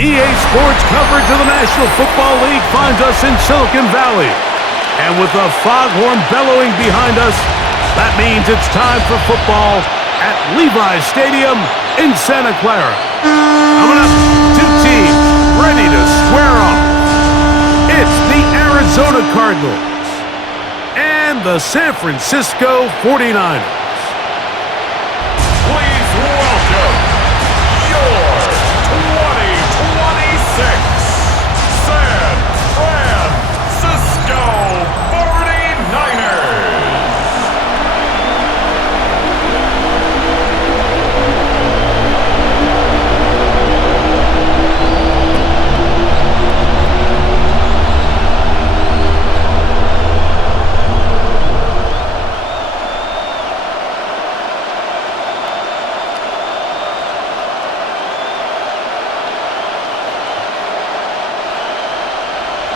EA Sports coverage of the National Football League finds us in Silicon Valley. And with the foghorn bellowing behind us, that means it's time for football at Levi's Stadium in Santa Clara. Coming up, two teams ready to square off. It's the Arizona Cardinals and the San Francisco 49ers. Please welcome your 2026 San Francisco 49ers.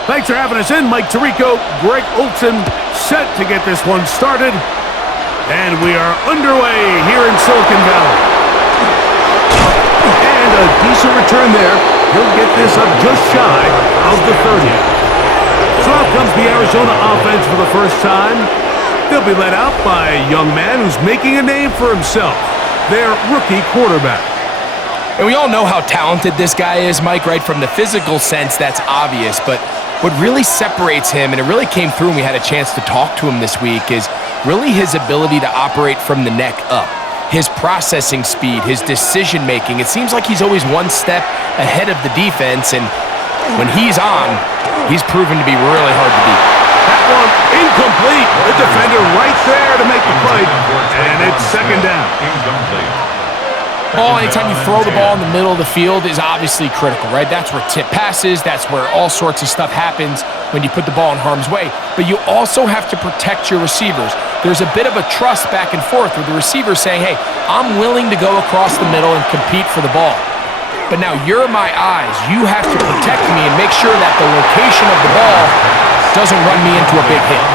Thanks for having us in. Mike Tirico, Greg Olson, set to get this one started. And we are underway here in Silicon Valley. And a decent return there. He'll get this up just shy of the 30. So out comes the Arizona offense for the first time. They'll be led out by a young man who's making a name for himself, their rookie quarterback. And we all know how talented this guy is, Mike, right? From the physical sense, that's obvious. But what really separates him, and it really came through when we had a chance to talk to him this week, is really his ability to operate from the neck up. His processing speed, his decision-making. It seems like he's always one step ahead of the defense, and when he's on, he's proven to be really hard to beat. That one incomplete. The defender right there to make the play, and it's second down. Incomplete. Ball, anytime you throw the ball in the middle of the field is obviously critical, right? That's where tip passes, that's where all sorts of stuff happens when you put the ball in harm's way. But you also have to protect your receivers. There's a bit of a trust back and forth with the receiver saying, hey, I'm willing to go across the middle and compete for the ball. But now you're my eyes. You have to protect me and make sure that the location of the ball doesn't run me into a big hit.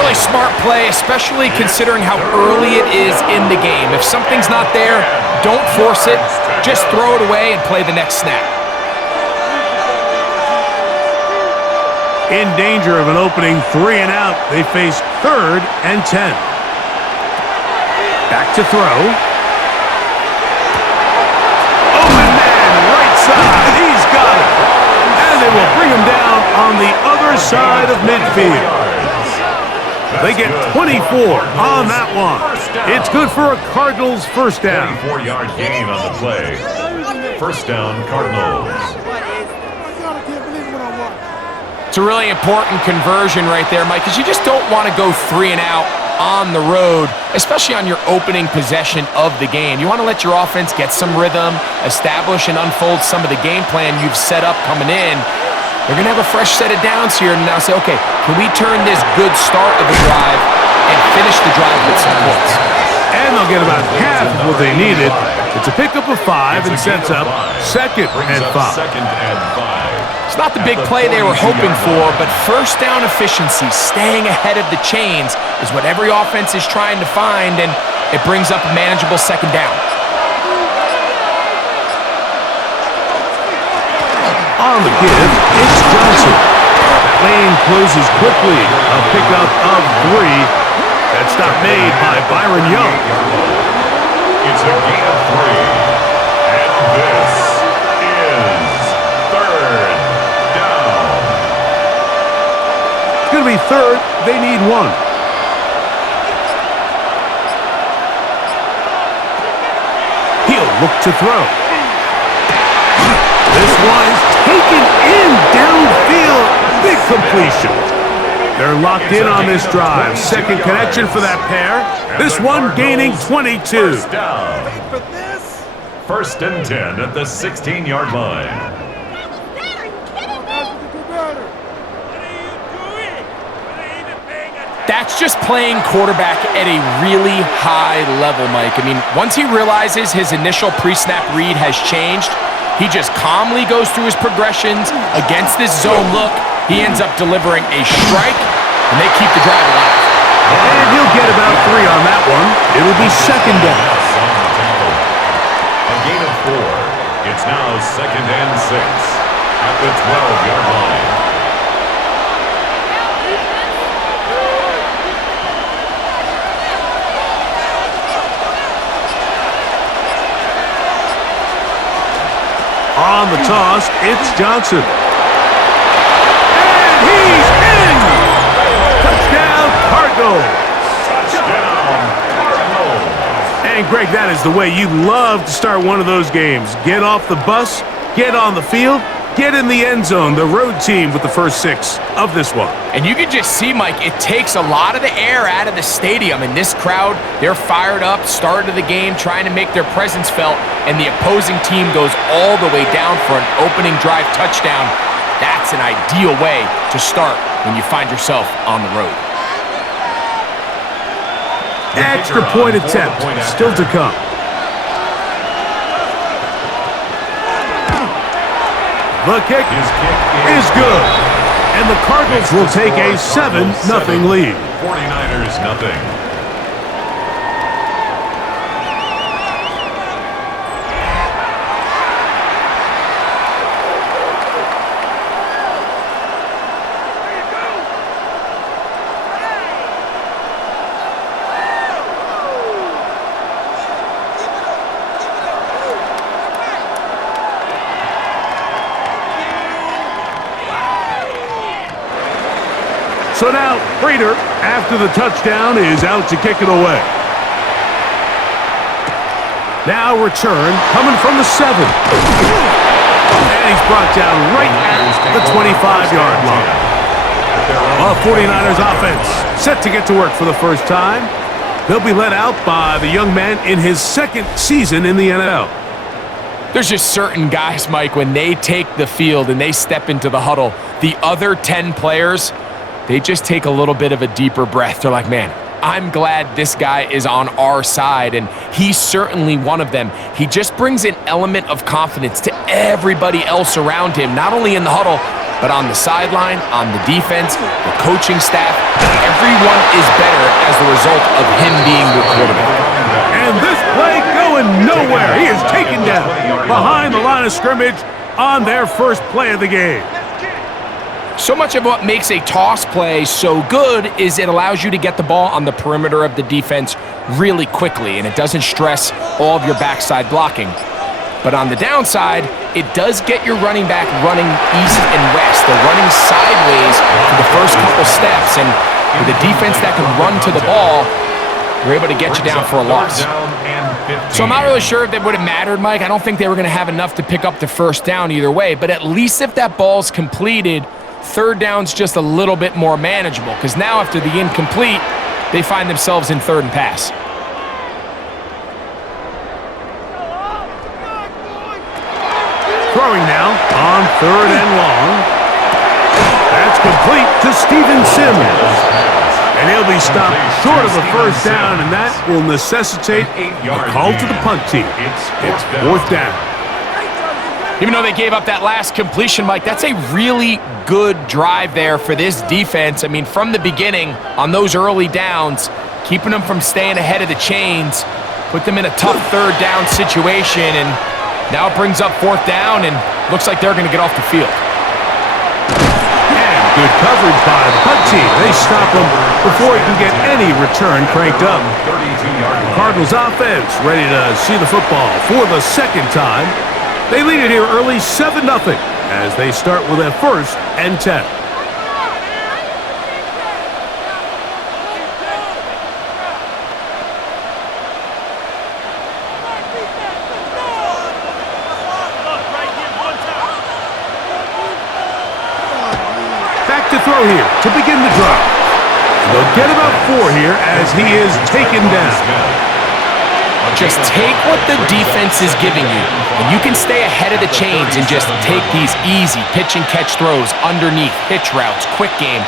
Really smart play, especially considering how early it is in the game. If something's not there, don't force it. Just throw it away and play the next snap. In danger of an opening 3 and out, they face 3rd and 10. Back to throw. Open man, right side. He's got it. And they will bring him down on the other side of midfield. They get 24 on that one. It's good for a Cardinals first down. 24-yard gain on the play. First down, Cardinals. It's a really important conversion right there, Mike, because you just don't want to go 3 and out on the road, especially on your opening possession of the game. You want to let your offense get some rhythm, establish and unfold some of the game plan you've set up coming in. They're going to have a fresh set of downs here and now say, okay, can we turn this good start of the drive and finish the drive with some points? And they'll get about half of what they needed. It's a pickup of 5 and sets up second and 5. It's not the big play they were hoping for, but first down efficiency, staying ahead of the chains, is what every offense is trying to find, and it brings up a manageable second down. On the give, it's Johnson. That lane closes quickly. A pickup of 3. That stop made by Byron Young. It's a gain of 3. And this is 3rd down. It's going to be 3rd. They need 1. He'll look to throw. This one is taken in downfield. Big completion. They're locked in on this drive. Second connection for that pair. This one gaining 22. First down. First and 10 at the 16-yard line. That's just playing quarterback at a really high level, Mike. I mean, once he realizes his initial pre-snap read has changed, he just calmly goes through his progressions against this zone look. He ends up delivering a strike, and they keep the drive alive. And he'll get about 3 on that one. It'll be second down. A gain of 4. It's It's now 2nd and 6 at the 12-yard line. On the toss, it's Johnson. And he's in! Touchdown, Cardinals! Touchdown, Cardinals! And Greg, that is the way you love to start one of those games. Get off the bus, get on the field, get in the end zone. The road team with the first 6 of this one. And you can just see, Mike, it takes a lot of the air out of the stadium. And this crowd, they're fired up, start of the game, trying to make their presence felt. And the opposing team goes all the way down for an opening drive touchdown. That's an ideal way to start when you find yourself on the road. Extra point attempt still to come. The kick is good. And the Cardinals will take a 7-0 lead. 49ers nothing. So now, Prater, after the touchdown, is out to kick it away. Now return, coming from the 7. And he's brought down right at the 25-yard line. Well, 49ers offense set to get to work for the first time. They'll be led out by the young man in his 2nd season in the NFL. There's just certain guys, Mike, when they take the field and they step into the huddle, the other 10 players, they just take a little bit of a deeper breath. They're like, man, I'm glad this guy is on our side, and he's certainly one of them. He just brings an element of confidence to everybody else around him, not only in the huddle, but on the sideline, on the defense, the coaching staff. Everyone is better as the result of him being the quarterback. And this play going nowhere. He is taken down behind the line of scrimmage on their first play of the game. So much of what makes a toss play so good is it allows you to get the ball on the perimeter of the defense really quickly, and it doesn't stress all of your backside blocking. But on the downside, it does get your running back running east and west. They're running sideways for the first couple steps, and with a defense that can run to the ball, they're able to get you down for a loss. So I'm not really sure if that would have mattered, Mike. I don't think they were going to have enough to pick up the first down either way, but at least if that ball's completed, third down's just a little bit more manageable, because now after the incomplete, they find themselves in 3rd and pass. Throwing now on 3rd and long. That's complete to Steven Sims. And he'll be stopped short of the first down, and that will necessitate a call to the punt team. It's 4th down. Even though they gave up that last completion, Mike, that's a really good drive there for this defense. I mean, from the beginning, on those early downs, keeping them from staying ahead of the chains, put them in a tough 3rd down situation, and now it brings up 4th down, and looks like they're going to get off the field. And good coverage by the punt team. They stop him before he can get any return cranked up. Cardinals offense ready to see the football for the 2nd time. They lead it here early 7-0 as they start with a 1st and 10. Back to throw here to begin the drive. They'll get about 4 here as he is taken down. Just take what the defense is giving you, and you can stay ahead of the chains and just take these easy pitch-and-catch throws underneath, hitch routes, quick game.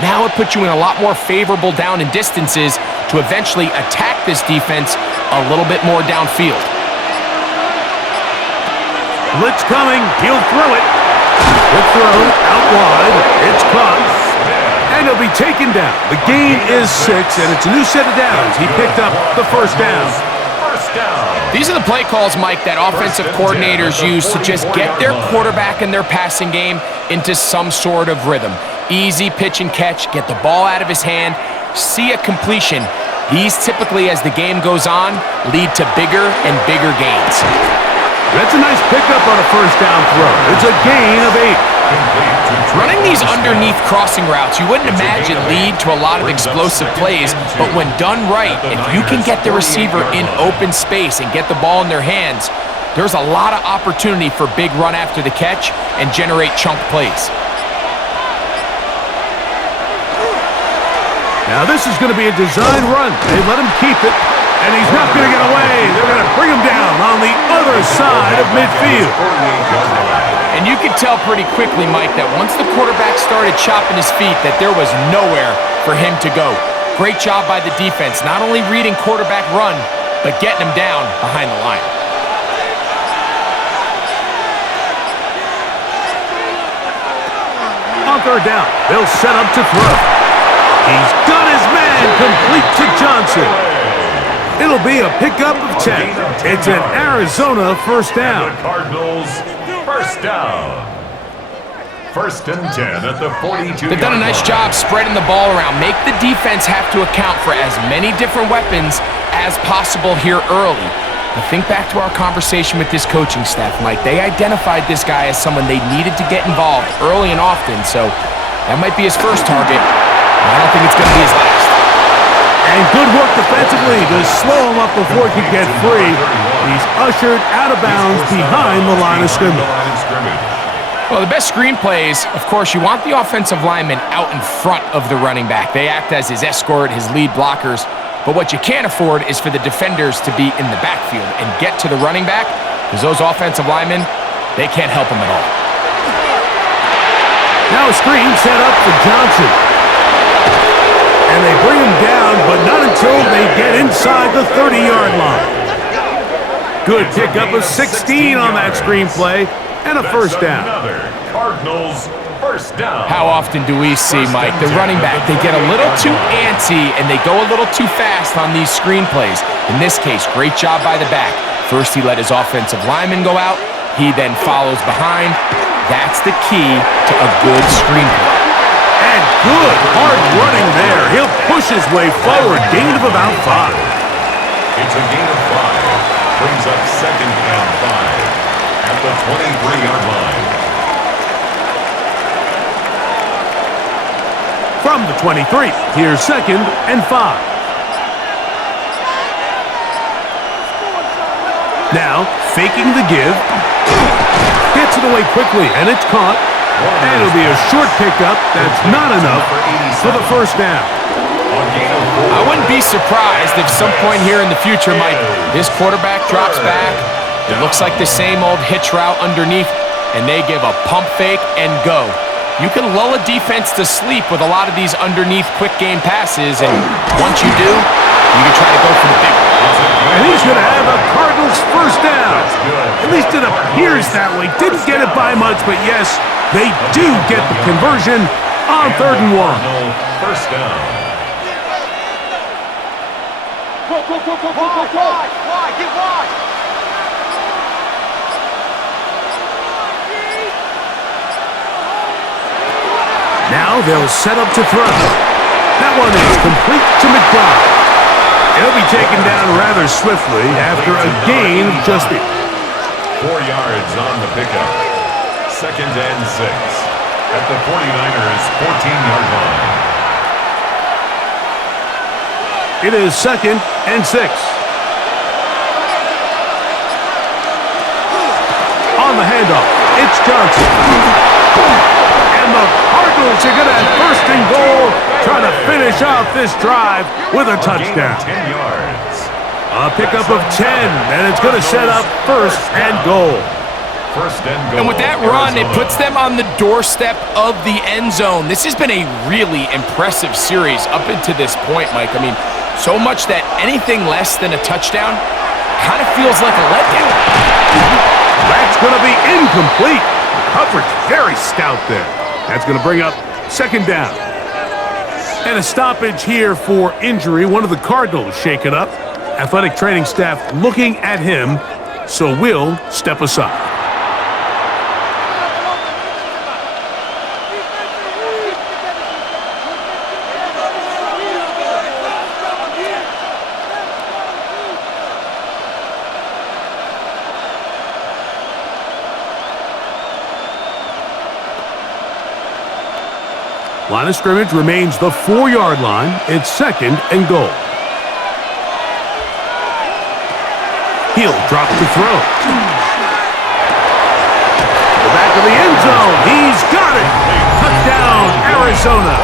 Now it puts you in a lot more favorable down and distances to eventually attack this defense a little bit more downfield. Blitz coming. He'll throw it. Good throw out wide. It's caught. And he'll be taken down. The gain is 6, and it's a new set of downs. He picked up the first down. down. These are the play calls, Mike, that offensive coordinators use to just get their quarterback and their passing game into some sort of rhythm. Easy pitch and catch, get the ball out of his hand, see a completion. These typically, as the game goes on, lead to bigger and bigger gains. That's a nice pickup on a first down throw. It's a gain of 8. Running these underneath crossing routes, you wouldn't imagine lead to a lot of explosive plays, but when done right, if you can get the receiver in open space and get the ball in their hands, there's a lot of opportunity for big run after the catch and generate chunk plays. Now this is going to be a design run. They let him keep it, and he's not going to get away. They're going to bring him down on the other side of midfield. And you could tell pretty quickly, Mike, that once the quarterback started chopping his feet, that there was nowhere for him to go. Great job by the defense, not only reading quarterback run, but getting him down behind the line. On third down, they'll set up to throw. He's got his man complete to Johnson. It'll be a pickup of 10. It's an Arizona first down. The Cardinals first down. First and 10 at the 42. They've done a nice job spreading the ball around. Make the defense have to account for as many different weapons as possible here early. But think back to our conversation with this coaching staff, Mike. They identified this guy as someone they needed to get involved early and often, so that might be his first target. I don't think it's going to be his last. And good work defensively to slow him up before he could get free. He's ushered out of bounds behind the line of scrimmage. Well, the best screen plays, of course, you want the offensive lineman out in front of the running back. They act as his escort, his lead blockers. But what you can't afford is for the defenders to be in the backfield and get to the running back, because those offensive linemen, they can't help him at all. Now a screen set up for Johnson. And they bring him down, but not until they get inside the 30-yard line. Good pickup of 16 on that screen play, and a first down. Cardinals first down. How often do we see, Mike, the running back, they get a little too antsy and they go a little too fast on these screen plays. In this case, great job by the back. First, he let his offensive lineman go out. He then follows behind. That's the key to a good screen play. And good hard running there. He'll push his way forward. Gain of about 5. It's a gain of 5. Brings up second and 5 at the 23-yard line. From the 23, here's second and 5. Now, faking the give. Gets it away quickly, and it's caught. And it'll be a short pickup. That's not enough for the first down. I wouldn't be surprised if some point here in the future, Mike, this quarterback drops back. It looks like the same old hitch route underneath, and they give a pump fake and go. You can lull a defense to sleep with a lot of these underneath quick game passes, and once you do, you can try to go for the big one. And he's going to have a Cardinals first down. At least it appears that way. Didn't get it by much, but yes, they do get the conversion on 3rd and 1. First down. Wide, get wide. Now they'll set up to throw. That one is complete to McDonald. He'll be taken down rather swiftly after a gain of just 4 yards on the pickup. Second and 6 at the 49ers' 14-yard line. It is second and 6. On the handoff, it's Johnson. And the Cardinals are going to have first and goal, trying to finish off this drive with a touchdown. 10 yards. A pickup of 10, and it's going to set up first and goal. First and goal. And with that run, it puts them on the doorstep of the end zone. This has been a really impressive series up until this point, Mike. I mean, so much that anything less than a touchdown kind of feels like a letdown. That's going to be incomplete. Coverage very stout there. That's going to bring up second down. And a stoppage here for injury. One of the Cardinals shaken up. Athletic training staff looking at him, so we'll step aside. Line of scrimmage remains the 4-yard line. It's 2nd and goal. He'll drop to throw. The back of the end zone. He's got it. Touchdown, Arizona.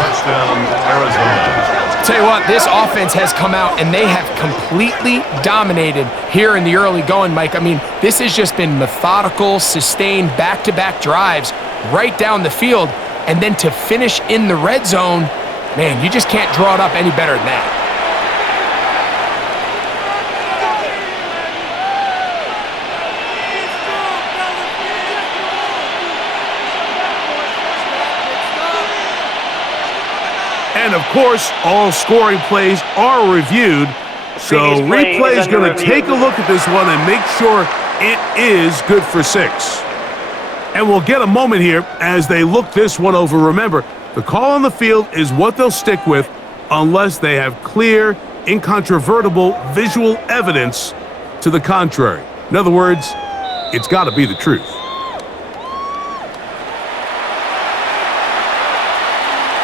Touchdown, Arizona. Tell you what, this offense has come out and they have completely dominated here in the early going, Mike. I mean, this has just been methodical, sustained, back-to-back drives right down the field. And then to finish in the red zone, man, you just can't draw it up any better than that. And, of course, all scoring plays are reviewed. So replay is going to take a look at this one and make sure it is good for 6. And we'll get a moment here as they look this one over. Remember, the call on the field is what they'll stick with unless they have clear, incontrovertible visual evidence to the contrary. In other words, it's got to be the truth.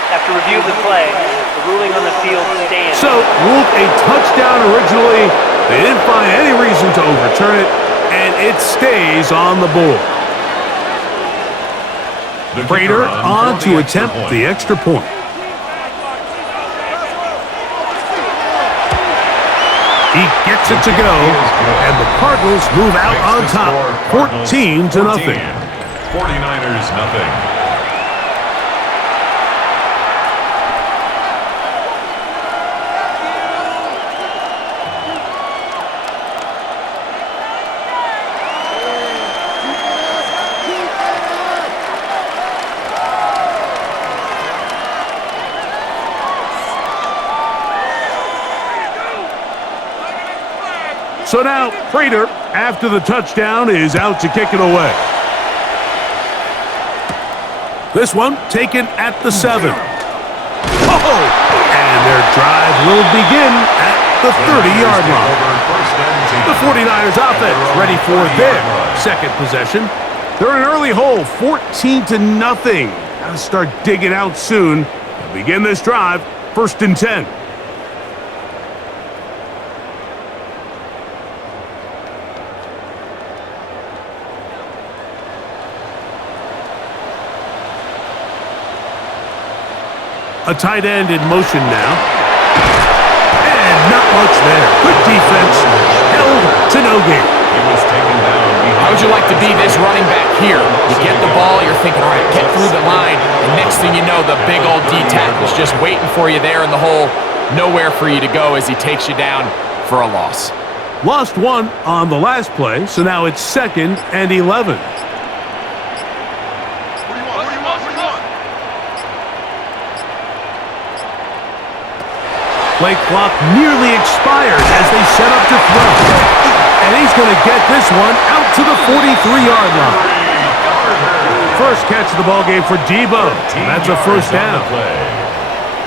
After review of the play, the ruling on the field stands. So, ruled a touchdown originally. They didn't find any reason to overturn it, and it stays on the board. Prater on to attempt the extra point. He gets it to go, and the Cardinals move out on top, 14-0. 49ers nothing. So now, Prater, after the touchdown, is out to kick it away. This one taken at the 7. Oh! And their drive will begin at the 30-yard line. The 49ers offense ready for their second possession. They're in an early hole, 14-0. Got to start digging out soon. They'll begin this drive, 1st and 10. A tight end in motion now. And not much there. Good defense. Held to no gain. He was taken down. How would you like to be this running back here? You get the ball, you're thinking, all right, get through the line, and next thing you know, the big old D-tackle's just waiting for you there in the hole. Nowhere for you to go as he takes you down for a loss. Lost one on the last play, so now it's 2nd and 11. Play clock nearly expired as they set up to throw. And he's going to get this one out to the 43-yard line. First catch of the ballgame for Debo. That's a first down.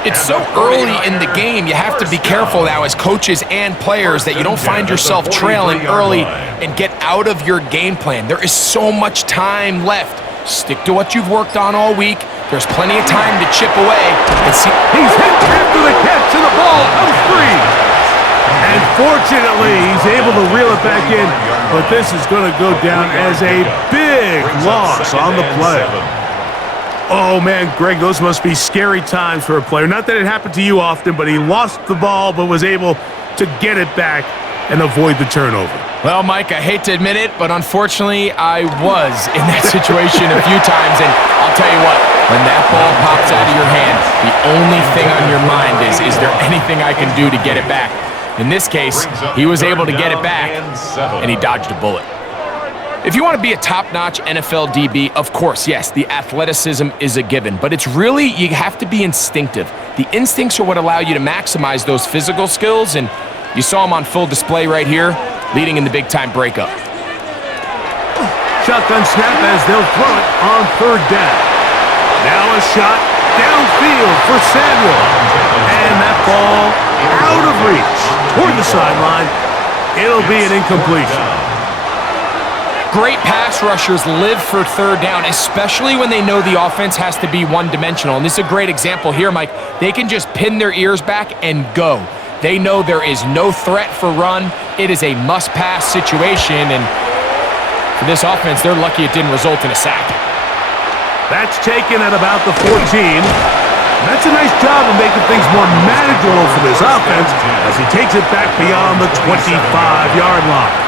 It's so early in the game, you have to be careful now as coaches and players that you don't find yourself trailing early and get out of your game plan. There is so much time left. Stick to what you've worked on all week. There's plenty of time to chip away and see. He's hit after the catch, and the ball comes free. And fortunately, he's able to reel it back in, but this is going to go down as a big loss on the play. Oh, man, Greg, those must be scary times for a player. Not that it happened to you often, but he lost the ball but was able to get it back and avoid the turnover. Well, Mike, I hate to admit it, but unfortunately, I was in that situation a few times, and I'll tell you what, when that ball pops out of your hand, the only thing on your mind is there anything I can do to get it back? In this case, he was able to get it back, and he dodged a bullet. If you want to be a top-notch NFL DB, of course, yes, the athleticism is a given, but it's really, you have to be instinctive. The instincts are what allow you to maximize those physical skills, and You saw him on full display right here, leading in the big-time breakup. Shotgun snap as they'll throw it on third down. Now a shot downfield for Samuel. And that ball out of reach toward the sideline. It'll be an incompletion. Great pass rushers live for third down, especially when they know the offense has to be one-dimensional. And this is a great example here, Mike. They can just pin their ears back and go. They know there is no threat for run. It is a must-pass situation, and for this offense, they're lucky it didn't result in a sack. That's taken at about the 14. That's a nice job of making things more manageable for this offense as he takes it back beyond the 25-yard line.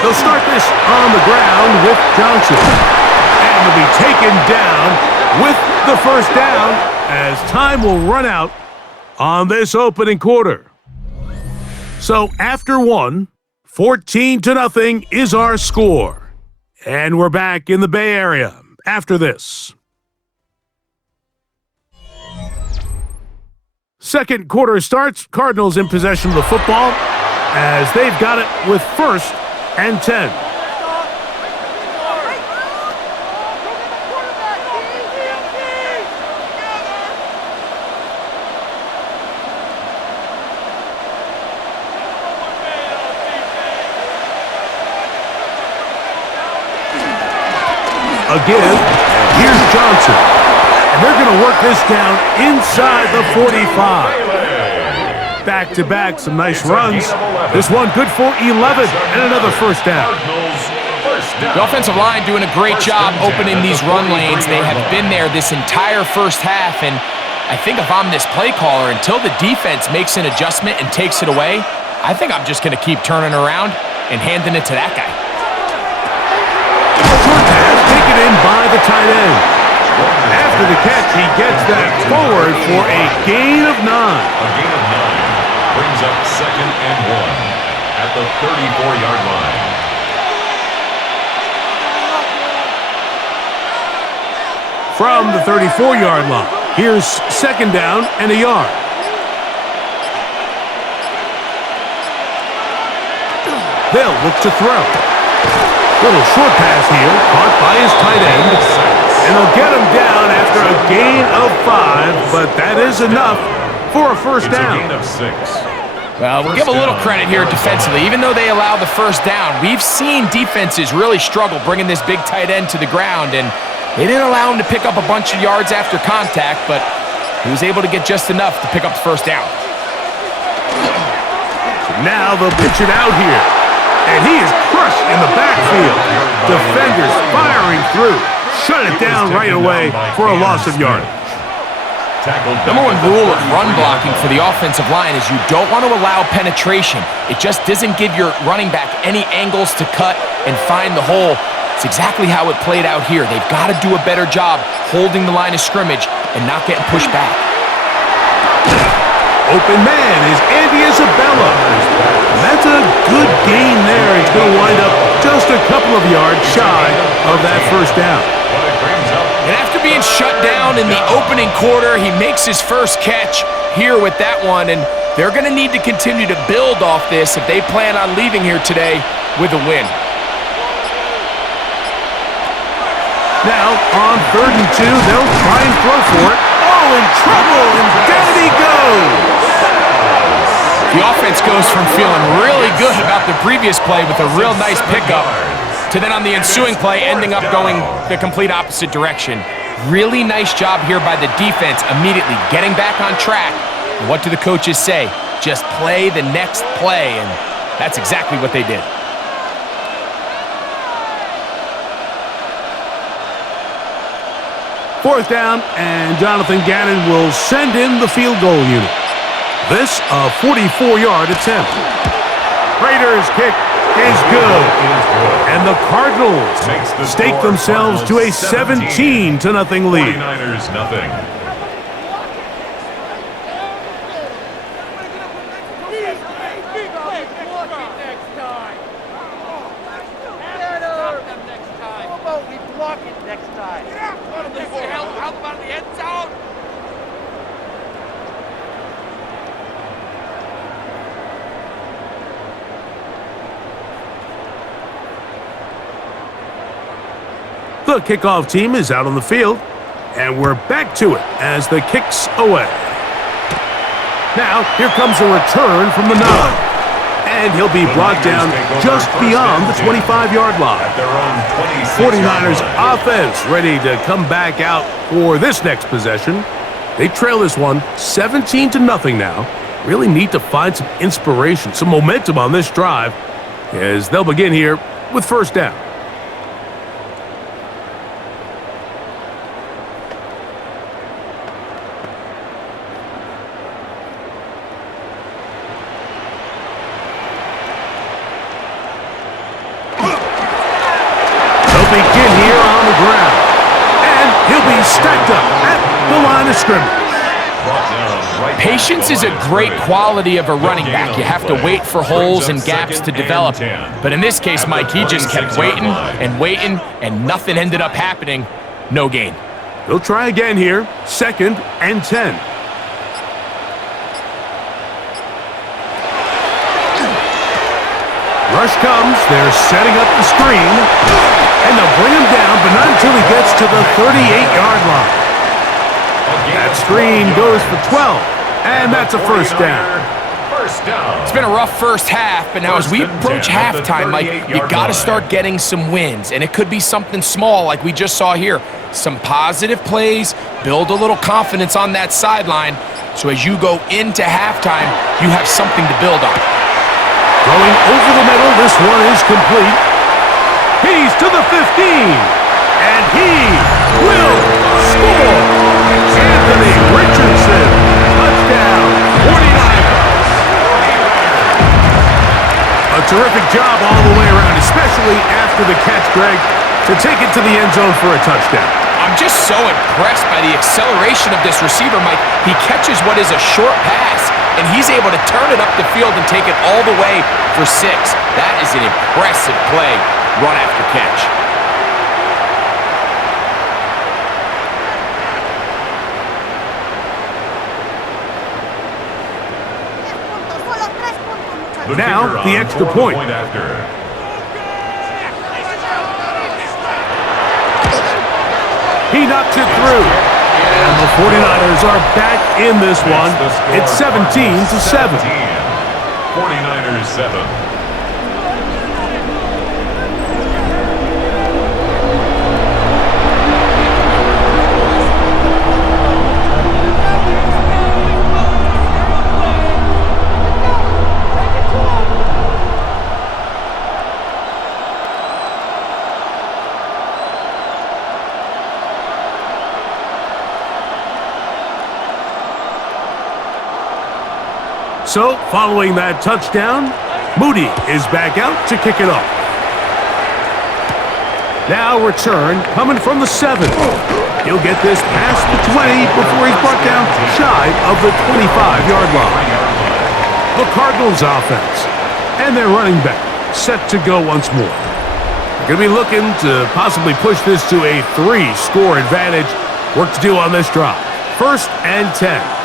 They'll start this on the ground with Johnson. And they'll be taken down with the first down as time will run out on this opening quarter. So after one, 14-0 is our score. And we're back in the Bay Area after this. Second quarter starts. Cardinals in possession of the football as they've got it with first and 10. Again, here's Johnson. And they're going to work this down inside the 45. Back-to-back, some nice runs. This one good for 11 and another first down. The offensive line doing a great job opening these run lanes. They have been there this entire first half, and I think if I'm this play caller, until the defense makes an adjustment and takes it away, I think I'm just going to keep turning around and handing it to that guy. Short pass taken in by the tight end. After the catch, he gets that forward for a gain of 9. A gain of 9 brings up 2nd and 1 at the 34-yard line. From the 34-yard line, here's 2nd down and a yard. They'll look to throw. Little short pass here, caught by his tight end. And they'll get him down after a gain of 5, but that is enough for a first down. It's a gain of 6. Well, we'll give a little credit here defensively. Even though they allowed the first down, we've seen defenses really struggle bringing this big tight end to the ground, and they didn't allow him to pick up a bunch of yards after contact, but he was able to get just enough to pick up the first down. So now they'll pitch it out here, and he is crushed in the backfield. Defenders firing through. Shut it down right away for a loss of yardage. Number one rule of run blocking for the offensive line is you don't want to allow penetration. It just doesn't give your running back any angles to cut and find the hole. It's exactly how it played out here. They've got to do a better job holding the line of scrimmage and not getting pushed back. Open man is Andy Isabella. And that's a good gain there. It's going to wind up just a couple of yards shy of that first down. And after being shut down in the opening quarter, he makes his first catch here with that one, and they're going to need to continue to build off this if they plan on leaving here today with a win. Now, on 3rd and 2, they'll try and throw for it. Oh, in trouble, and down he goes! The offense goes from feeling really good about the previous play with a real nice pickup to then on the ensuing play ending up going the complete opposite direction. Really nice job here by the defense immediately getting back on track. And what do the coaches say? Just play the next play, and that's exactly what they did. Fourth down, and Jonathan Gannon will send in the field goal unit. This a 44-yard attempt. Raiders kick is good. And the Cardinals stake themselves to a 17-0 lead. 49ers nothing. The kickoff team is out on the field, and we're back to it as the kick's away. Now, here comes a return from the 9. And he'll be brought down just beyond the 25-yard line. 49ers offense ready to come back out for this next possession. They trail this one 17-0 now. Really need to find some inspiration, some momentum on this drive as they'll begin here with first down. Begin here on the ground, and he'll be stacked up at the line of scrimmage. Patience is a great quality of a running back. You have to wait for holes and gaps to develop. But in this case, Mike, he just kept waiting, and nothing ended up happening. No gain. They'll try again here, 2nd and 10. Rush comes, they're setting up the screen. And they'll bring him down, but not until he gets to the 38-yard line. That screen goes for 12, and that's a first down. It's been a rough first half, but now as we approach halftime, Mike, you got to start getting some wins, and it could be something small like we just saw here. Some positive plays, build a little confidence on that sideline, so as you go into halftime, you have something to build on. Throwing over the middle, this one is complete. He's to the 15, and he will score. Anthony Richardson, touchdown, 49ers. A terrific job all the way around, especially after the catch, Greg, to take it to the end zone for a touchdown. I'm just so impressed by the acceleration of this receiver, Mike. He catches what is a short pass, and he's able to turn it up the field and take it all the way for 6. That is an impressive play. Run after catch. Now, the extra point. He knocks it through. And the 49ers are back in this one. It's 17-7. 49ers 7. So, following that touchdown, Moody is back out to kick it off. Now return coming from the 7. He'll get this past the 20 before he's brought down shy of the 25-yard line. The Cardinals offense and their running back set to go once more. They're going to be looking to possibly push this to a 3-score advantage. Work to do on this drive. 1st and 10.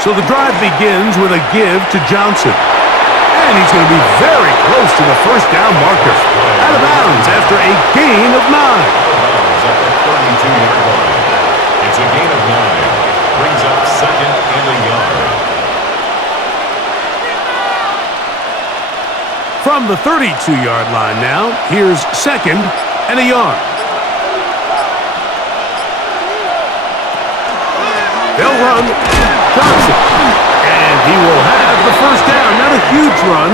So the drive begins with a give to Johnson. And he's going to be very close to the first down marker. Out of bounds after a gain of 9. At the 32-yard line. It's a gain of 9. Brings up 2nd and a yard. From the 32-yard line now, here's 2nd and a yard. They'll run Johnson, and he will have the first down. Not a huge run,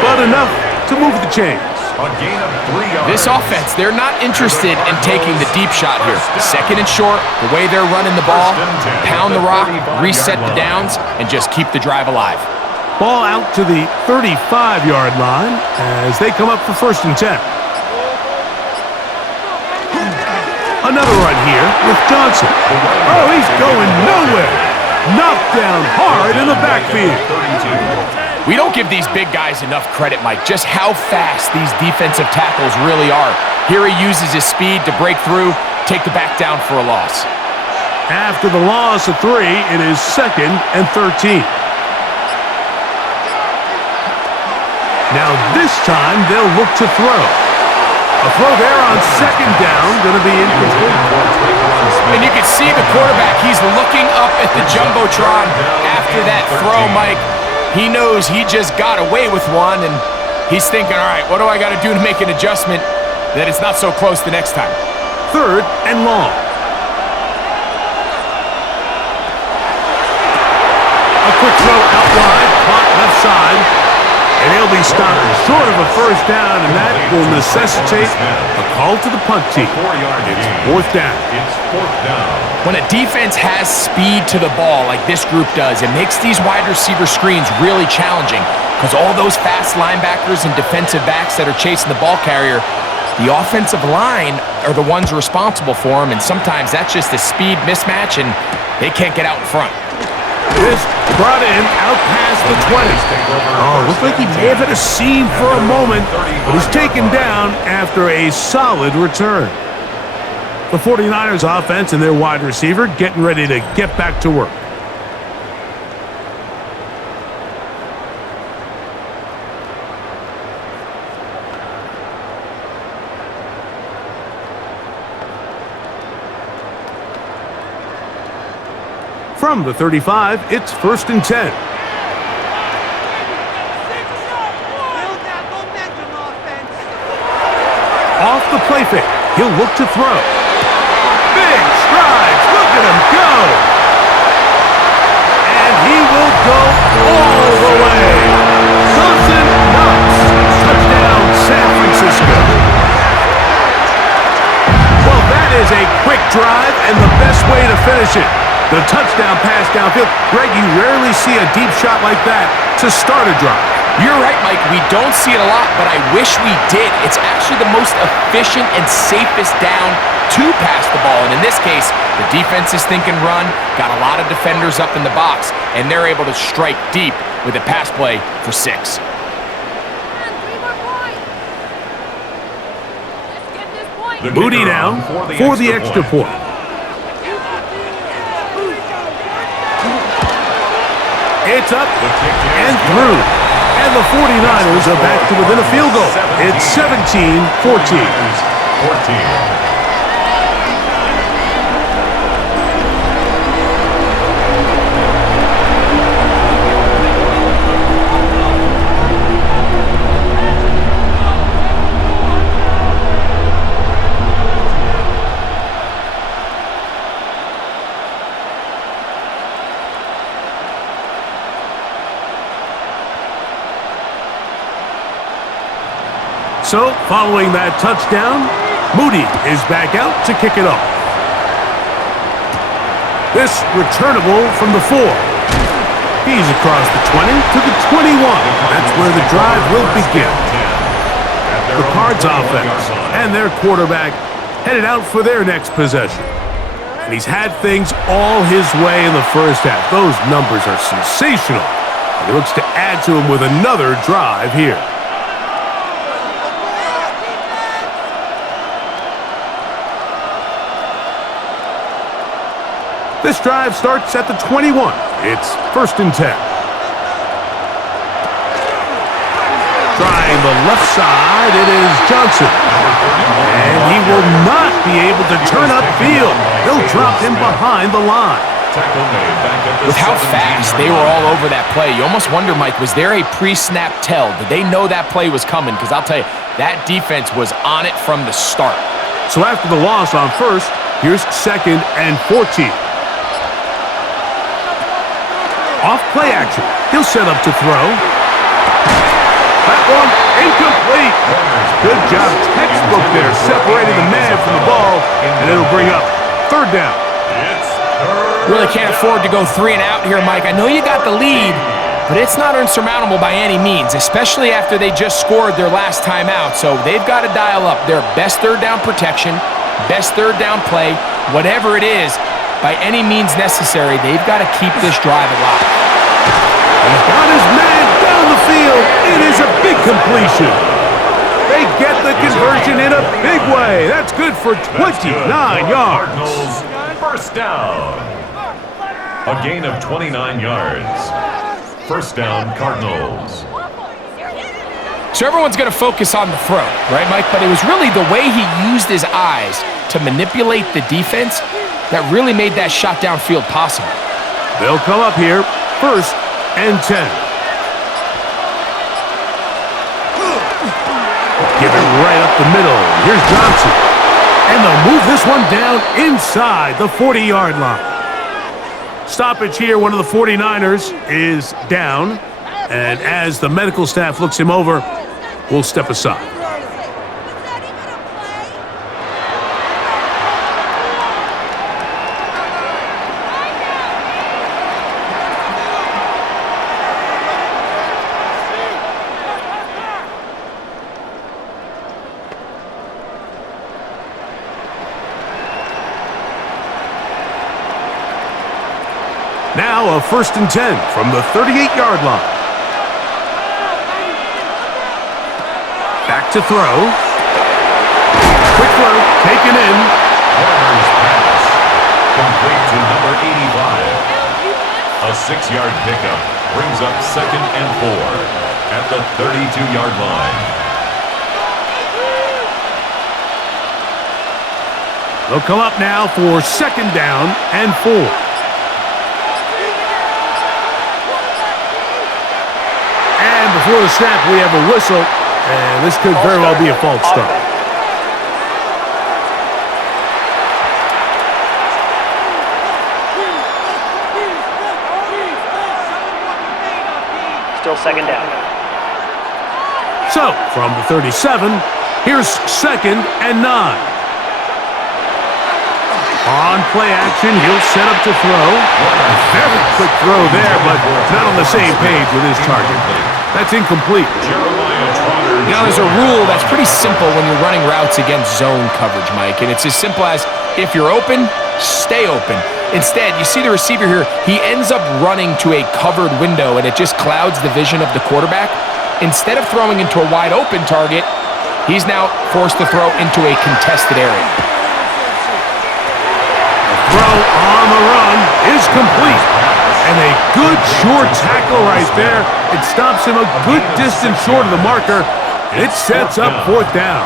but enough to move the chains. A gain of 3 yards. This offense, they're not interested in taking the deep shot here. 2nd and short, the way they're running the ball, pound the rock, reset the downs, and just keep the drive alive. Ball out to the 35-yard line as they come up for 1st and 10. Another run here with Johnson. Oh, he's going nowhere. Knocked down hard in the backfield. We don't give these big guys enough credit, Mike, just how fast these defensive tackles really are. Here he uses his speed to break through, take the back down for a loss. After the loss of 3, it is 2nd and 13. Now this time they'll look to throw. A throw there on 2nd down, going to be incomplete. And you can see the quarterback, he's looking up at the Jumbotron after that throw, Mike. He knows he just got away with one, and he's thinking, all right, what do I got to do to make an adjustment that it's not so close the next time? 3rd and long. A quick throw out wide, caught left side, and he'll be stopped short of a first down, and that will necessitate a call to the punt team. It's 4th down. When a defense has speed to the ball like this group does, it makes these wide receiver screens really challenging because all those fast linebackers and defensive backs that are chasing the ball carrier, the offensive line are the ones responsible for them, and sometimes that's just a speed mismatch, and they can't get out in front. This brought in out past the 20. Oh, looks like he may have had a seam for a moment, but he's taken down after a solid return. The 49ers offense and their wide receiver getting ready to get back to work. From the 35, it's 1st and 10. Off the play fake, he'll look to throw. Big strides, look at him go! And he will go all the way. Dawson Knox, touchdown San Francisco. Well, that is a quick drive and the best way to finish it. The touchdown pass downfield. Greg, you rarely see a deep shot like that to start a drive. You're right, Mike. We don't see it a lot, but I wish we did. It's actually the most efficient and safest down to pass the ball. And in this case, the defense is thinking run, got a lot of defenders up in the box, and they're able to strike deep with a pass play for 6. Moody now for the extra point. It's up and through. And the 49ers are back to within a field goal. It's 17-14. So, following that touchdown, Moody is back out to kick it off. This returnable from the 4. He's across the 20 to the 21. That's where the drive will begin. The Cards offense and their quarterback headed out for their next possession. And he's had things all his way in the first half. Those numbers are sensational. And he looks to add to them with another drive here. This drive starts at the 21. It's 1st and 10. Trying the left side, it is Johnson. And he will not be able to turn upfield. They'll drop him behind the line. With how fast they were all over that play, you almost wonder, Mike, was there a pre-snap tell? Did they know that play was coming? Because I'll tell you, that defense was on it from the start. So after the loss on 1st, here's 2nd and 14. Off play action. He'll set up to throw. That one incomplete. Good job, textbook there, separating the man from the ball, and it'll bring up 3rd down. Really can't afford to go 3 and out here, Mike. I know you got the lead, but it's not insurmountable by any means, especially after they just scored their last time out. So they've got to dial up their best 3rd down protection, best 3rd down play, whatever it is. By any means necessary, they've got to keep this drive alive. He's got his man down the field. It is a big completion. They get the conversion in a big way. That's good for 29 yards. Cardinals, first down. A gain of 29 yards. First down, Cardinals. So everyone's going to focus on the throw, right, Mike? But it was really the way he used his eyes to manipulate the defense that really made that shot downfield possible. They'll come up here, 1st and 10. Give it right up the middle. Here's Johnson. And they'll move this one down inside the 40-yard line. Stoppage here, one of the 49ers is down. And as the medical staff looks him over, we'll step aside. Now a 1st and 10 from the 38-yard line. Back to throw. Quick throw, taken in. Warner's pass. Complete to number 85. A 6-yard pickup brings up 2nd and 4 at the 32-yard line. They'll come up now for 2nd down and 4. And before the snap, we have a whistle, and this could very well be a false start. Still 2nd down. So, from the 37, here's 2nd and 9. On play action, he'll set up to throw. A very quick throw there, but not on the same page with his target. That's incomplete. You know, there's a rule that's pretty simple when you're running routes against zone coverage, Mike, and it's as simple as if you're open, stay open. Instead, you see the receiver here, he ends up running to a covered window, and it just clouds the vision of the quarterback. Instead of throwing into a wide open target, he's now forced to throw into a contested area. Throw on the run is complete. And a good short tackle right there. It stops him a good distance short of the marker. It sets up 4th down.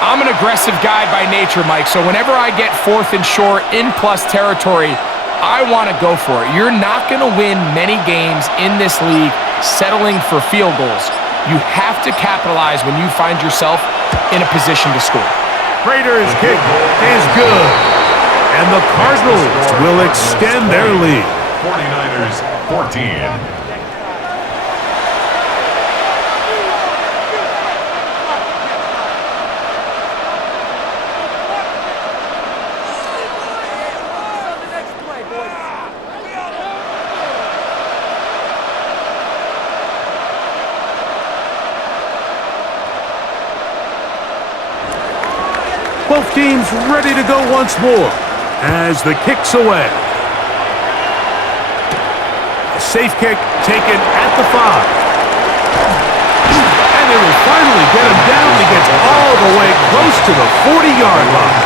I'm an aggressive guy by nature, Mike, so whenever I get 4th and short in plus territory, I want to go for it. You're not going to win many games in this league settling for field goals. You have to capitalize when you find yourself in a position to score. Raiders' kick is good. And the Cardinals will extend their lead. 49ers 14. Both teams ready to go once more as the kick's away. A safe kick taken at the 5. And they will finally get him down. He gets all the way close to the 40-yard line.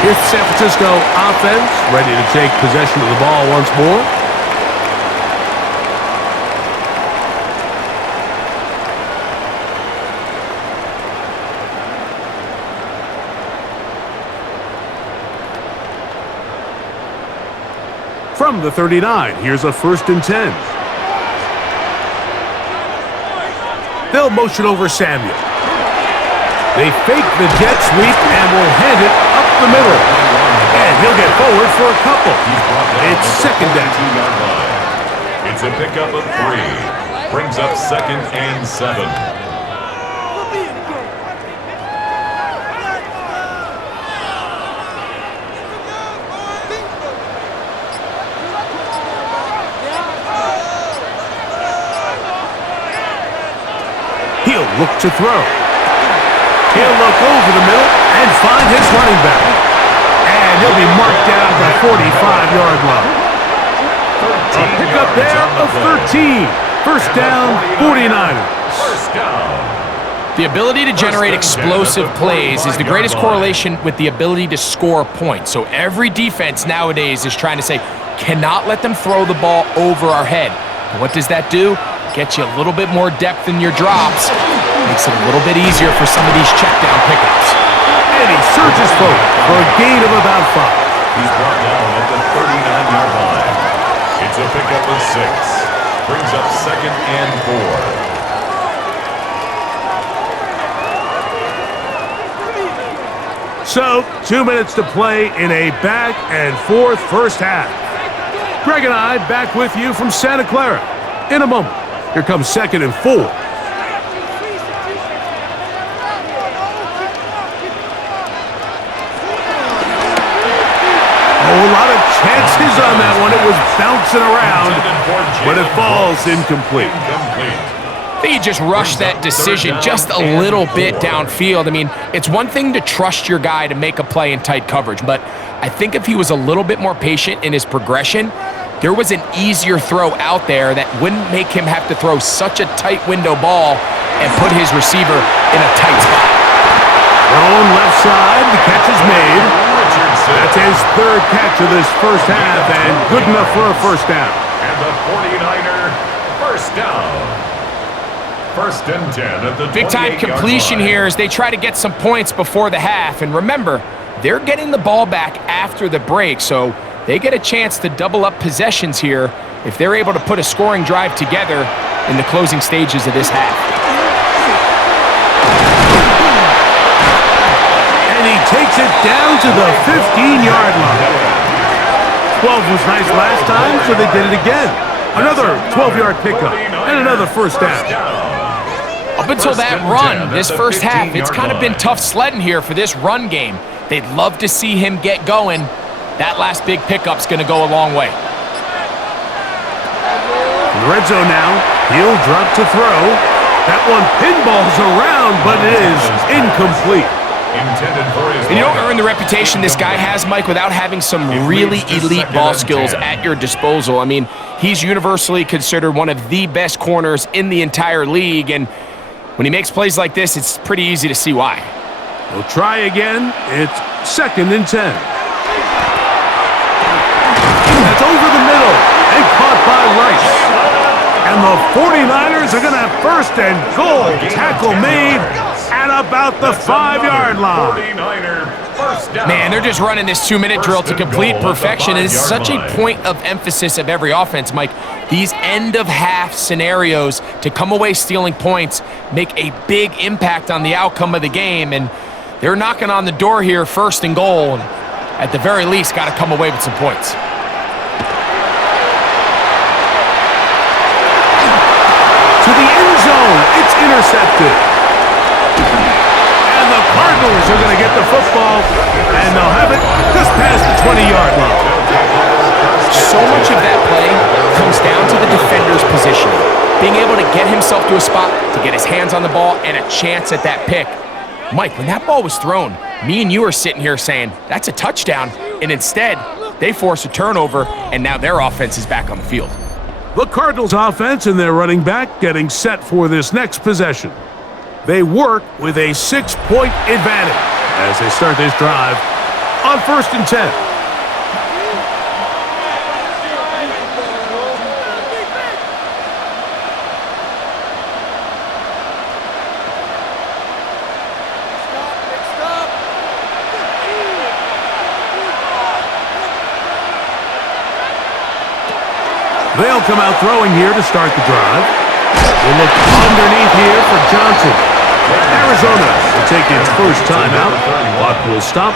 Here's the San Francisco offense ready to take possession of the ball once more. From the 39, here's a 1st and 10. They'll motion over Samuel. They fake the jet sweep and will hand it up the middle. And he'll get forward for a couple. It's 2nd down. It's a pickup of 3. Brings up 2nd and 7. He'll look to throw. He'll look over the middle and find his running back. And he'll be marked down at the 45-yard line. A pickup there of 13. First down, 49ers. First down. The ability to generate explosive plays is the greatest correlation with the ability to score points. So every defense nowadays is trying to say, cannot let them throw the ball over our head. And what does that do? Get you a little bit more depth in your drops. Makes it a little bit easier for some of these check down pickups. And he surges forward for a gain of about 5. He's brought down at the 39-yard line. It's a pickup of 6. Brings up second and 4. So, 2 minutes to play in a back-and-forth first half. Greg and I back with you from Santa Clara. In a moment, here comes second and 4. Oh, a lot of chances on that one. It was bouncing around, but it falls incomplete. I think he just rushed that decision just a little bit downfield. I mean, it's one thing to trust your guy to make a play in tight coverage, but I think if he was a little bit more patient in his progression, there was an easier throw out there that wouldn't make him have to throw such a tight window ball and put his receiver in a tight spot. Thrown left side, the catch is made. That's his third catch of this first half, and good enough for a first down. And the 49er first down. First and 10 at the Big-time completion here as they try to get some points before the half. And remember, they're getting the ball back after the break, so they get a chance to double up possessions here if they're able to put a scoring drive together in the closing stages of this half. And he takes it down to the 15-yard line. 12 was nice last time, so they did it again. Another 12-yard pickup and another first down. Up until that run, this first half, it's kind of been tough sledding here for this run game. They'd love to see him get going. That last big pickup's going to go a long way. In the red zone now, he'll drop to throw. That one pinballs around, but it is incomplete. And you don't earn the reputation this guy has, Mike, without having some really elite ball skills at your disposal. I mean, he's universally considered one of the best corners in the entire league, and when he makes plays like this, it's pretty easy to see why. We'll try again. It's second and 10. That's over the middle and caught by Rice. And the 49ers are going to have first and goal. Tackle made at about the 5-yard line. Man, they're just running this 2-minute drill to complete perfection. And it's such a point of emphasis of every offense, Mike. These end-of-half scenarios to come away stealing points make a big impact on the outcome of the game. And they're knocking on the door here, first and goal. And at the very least, got to come away with some points. To the end zone, it's intercepted. And the Cardinals are going to get the football, and they'll have it just past the 20-yard line. So much of that play comes down to the defender's position. Being able to get himself to a spot, to get his hands on the ball, and a chance at that pick. Mike, when that ball was thrown, me and you are sitting here saying, that's a touchdown, and instead, they force a turnover, and now their offense is back on the field. The Cardinals offense and their running back getting set for this next possession. They work with a 6-point advantage as they start this drive on first and 10. They'll come out throwing here to start the drive. We'll look underneath here for Johnson. Arizona will take its first timeout. Clock will stop.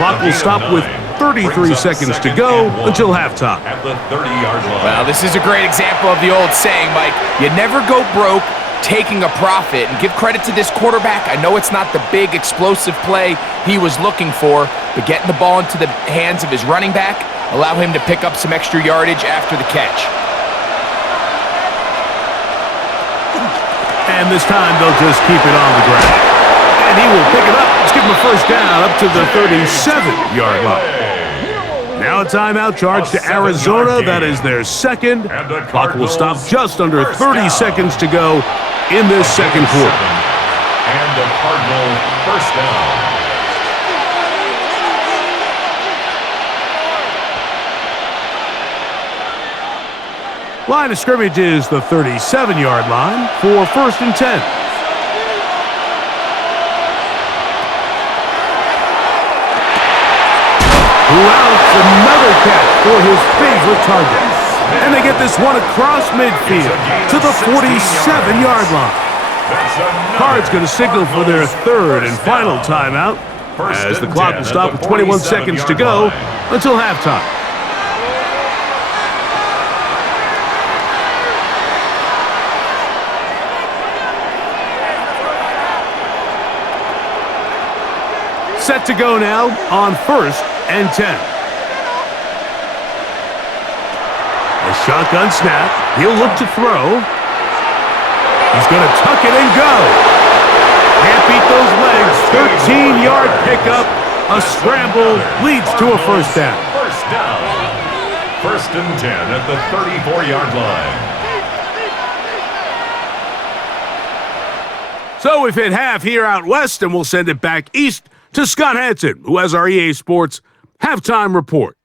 Clock will stop with 33 seconds to go until halftime. At the 30-yard line. Well, this is a great example of the old saying, Mike, you never go broke taking a profit. And give credit to this quarterback. I know it's not the big explosive play he was looking for, but getting the ball into the hands of his running back, allow him to pick up some extra yardage after the catch. And this time they'll just keep it on the ground. And he will pick it up. Let's give him a first down up to the 37-yard line. Now a timeout charge to Arizona. That is their second. Clock will stop just under 30 seconds to go in this second quarter. And the Cardinal first down. Line of scrimmage is the 37-yard line for 1st and 10. Routes another catch for his favorite target. And they get this one across midfield to the 47-yard line. Cards going to signal for their third and final timeout as the clock will stop with 21 seconds to go until halftime. Set to go now on 1st and 10. A shotgun snap. He'll look to throw. He's going to tuck it and go. Can't beat those legs. 13-yard pickup. A scramble leads to a first down. First down. 1st and 10 at the 34-yard line. So we've hit half here out west, and we'll send it back east to Scott Hansen, who has our EA Sports halftime report.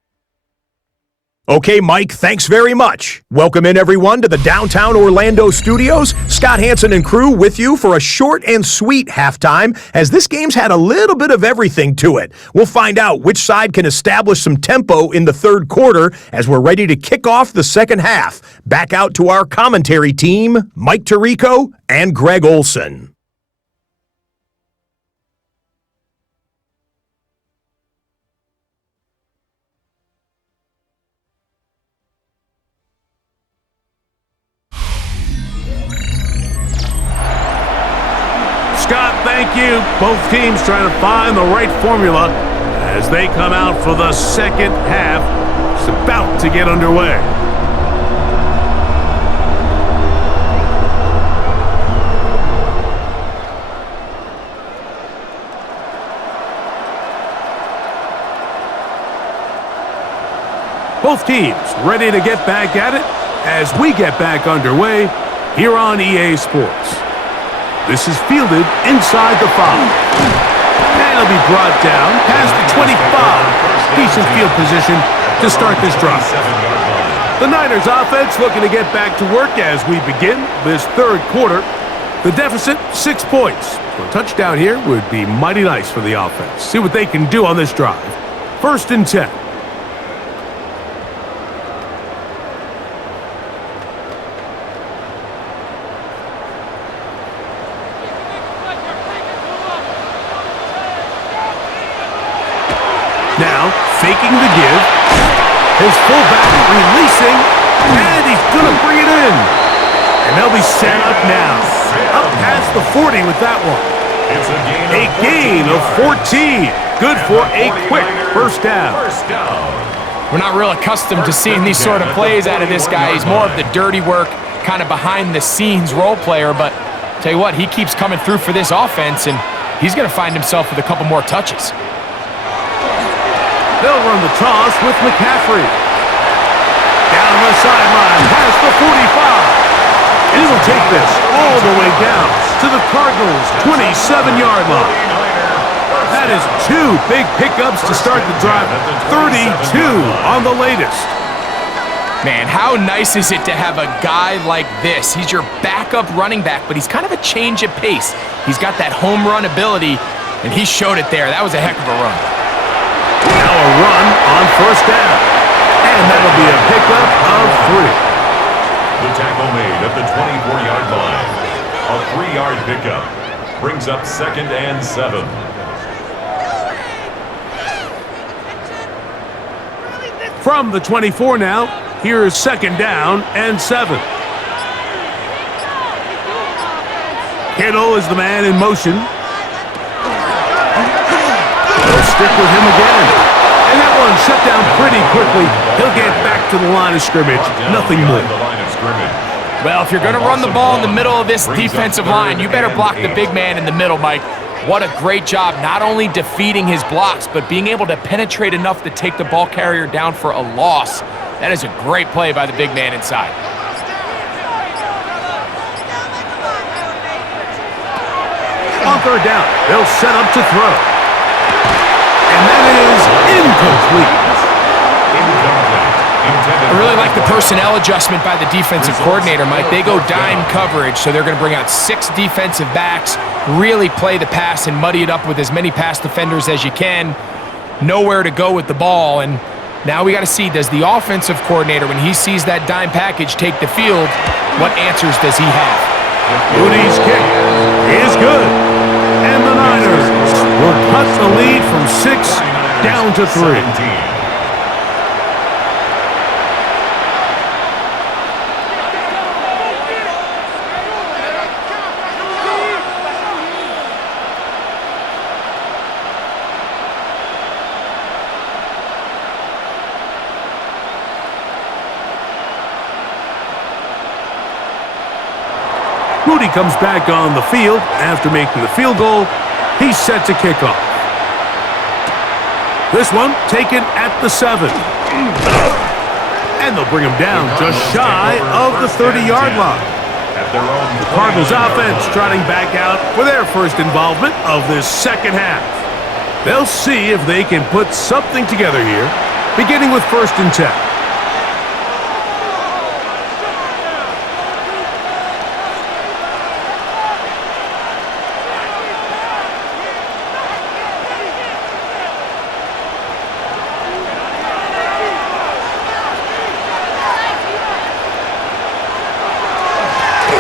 Okay, Mike, thanks very much. Welcome in, everyone, to the downtown Orlando studios. Scott Hansen and crew with you for a short and sweet halftime, as this game's had a little bit of everything to it. We'll find out which side can establish some tempo in the third quarter as we're ready to kick off the second half. Back out to our commentary team, Mike Tirico and Greg Olson. Scott, thank you. Both teams trying to find the right formula as they come out for the second half. It's about to get underway. Both teams ready to get back at it as we get back underway here on EA Sports. This is fielded inside the 5. And it'll be brought down past the 25. Decent field position to start this drive. The Niners offense looking to get back to work as we begin this third quarter. The deficit, 6 points. So a touchdown here would be mighty nice for the offense. See what they can do on this drive. 1st and 10. Now, faking the give. His fullback releasing, and he's going to bring it in. And they'll be set up now. Up past the 40 with that one. A gain of 14. Good for a quick first down. We're not real accustomed to seeing these sort of plays out of this guy. He's more of the dirty work, kind of behind-the-scenes role player. But tell you what, he keeps coming through for this offense, and he's going to find himself with a couple more touches. They'll run the toss with McCaffrey. Down the sideline, past the 45. And he'll take this all the way down to the Cardinals' 27-yard line. That is 2 big pickups to start the drive. 32 on the latest. Man, how nice is it to have a guy like this? He's your backup running back, but he's kind of a change of pace. He's got that home run ability, and he showed it there. That was a heck of a run. Now a run on first down. And that'll be a pickup of 3. The tackle made at the 24-yard line. A 3-yard pickup brings up 2nd and 7. From the 24 now, here's 2nd down and 7. Kittle is the man in motion. They'll stick with him again. And that one shut down pretty quickly. He'll get back to the line of scrimmage. Nothing more. Well, if you're going to run the ball in the middle of this defensive line, you better block the big man in the middle, Mike. What a great job, not only defeating his blocks, but being able to penetrate enough to take the ball carrier down for a loss. That is a great play by the big man inside. On third down, they'll set up to throw. And that is incomplete. I really like the personnel adjustment by the defensive coordinator, Mike. They go dime coverage, so they're going to bring out 6 defensive backs, really play the pass and muddy it up with as many pass defenders as you can. Nowhere to go with the ball, and now we got to see, does the offensive coordinator, when he sees that dime package take the field, what answers does he have? Moody's kick is good. And the Niners will cut the lead from 6 down to 3. Moody comes back on the field after making the field goal. He's set to kick off. This one taken at the 7. And they'll bring him down just shy of the 30-yard line. The Cardinals offense trotting back out for their first involvement of this second half. They'll see if they can put something together here, beginning with 1st and 10.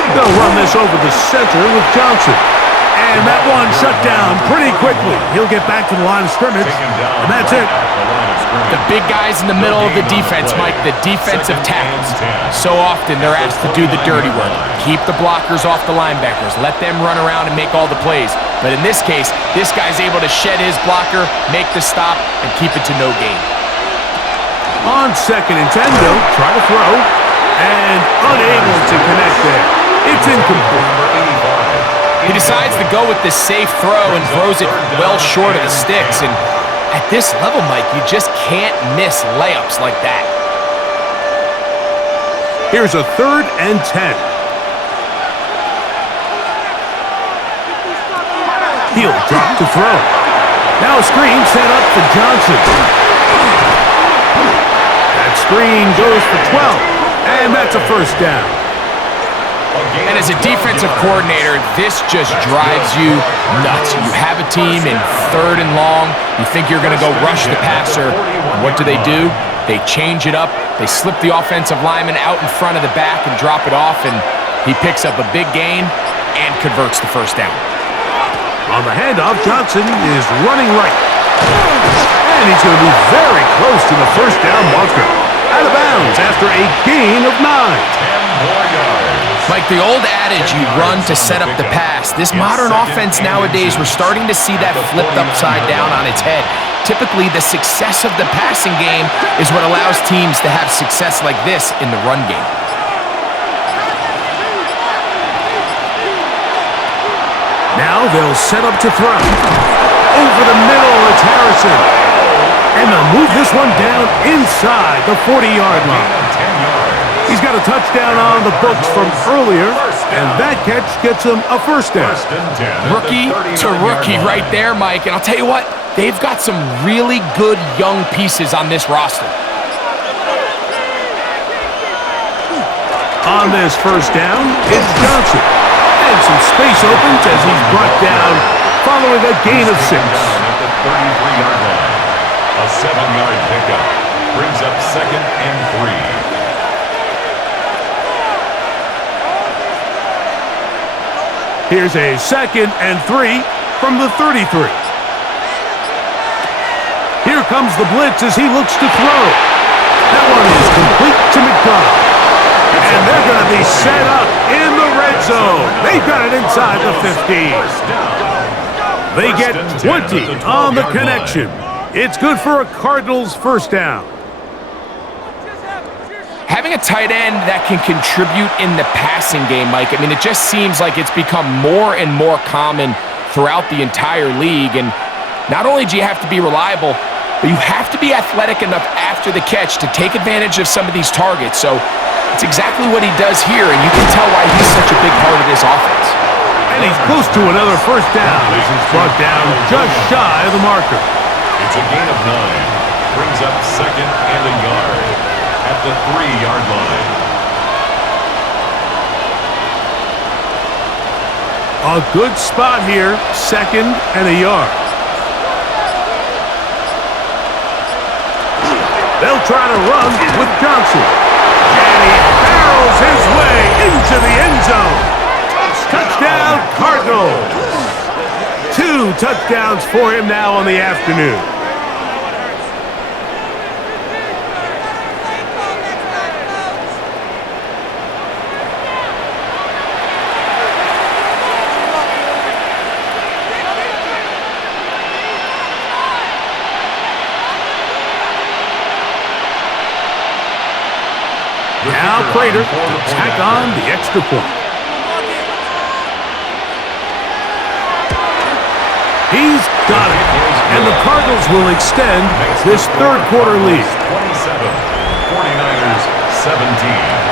They'll run this over the center with Johnson. And that one shut down pretty quickly. He'll get back to the line of scrimmage, and that's it. The big guys in the middle of the defense, Mike, the defensive tackles. So often they're asked to do the dirty work. Keep the blockers off the linebackers. Let them run around and make all the plays. But in this case, this guy's able to shed his blocker, make the stop, and keep it to no gain. On 2nd and 10, they'll try to throw, and unable to connect there. It's incomplete. He decides to go with the safe throw and throws it well short of the sticks. And at this level, Mike, you just can't miss layups like that. Here's a 3rd and 10. He'll drop to throw. Now a screen set up for Johnson. That screen goes for 12, and that's a 1st down. And as a defensive coordinator, this just drives you nuts. You have a team in 3rd and long. You think you're going to go rush the passer. What do? They change it up. They slip the offensive lineman out in front of the back and drop it off, and he picks up a big gain and converts the 1st down. On the handoff, Johnson is running right. And he's going to be very close to the 1st down marker. Out of bounds after a gain of 9. 10 more yards. Like the old adage, you run to set up the pass. This modern offense nowadays, we're starting to see that flipped upside down on its head. Typically, the success of the passing game is what allows teams to have success like this in the run game. Now they'll set up to throw. Over the middle, it's Harrison. And they'll move this one down inside the 40-yard line. He's got a touchdown on the books from earlier, and that catch gets him a 1st down. Rookie to rookie right there, Mike. And I'll tell you what, they've got some really good young pieces on this roster. On this 1st down, it's Johnson. And some space opens as he's brought down following a gain of 6. At the 33-yard line. A 7-yard pickup brings up 2nd and 3. Here's a 2nd and 3 from the 33. Here comes the blitz as he looks to throw. That one is complete to McDonald. And they're going to be set up in the red zone. They've got it inside the 15. They get 20 on the connection. It's good for a Cardinals 1st down. Having a tight end that can contribute in the passing game, Mike, I mean, it just seems like it's become more and more common throughout the entire league. And not only do you have to be reliable, but you have to be athletic enough after the catch to take advantage of some of these targets. So it's exactly what he does here, and you can tell why he's such a big part of this offense. And he's close to another first down as he's brought down just shy of the marker. It's a gain of 9. Brings up second and a yard at the 3-yard line. A good spot here, second and a yard. They'll try to run with Johnson. And he barrels his way into the end zone. Touchdown, Cardinals. 2 touchdowns for him now on the afternoon. Now Prater to tack on the extra point. He's got it. And the Cardinals will extend this third quarter lead. 27, 49ers 17.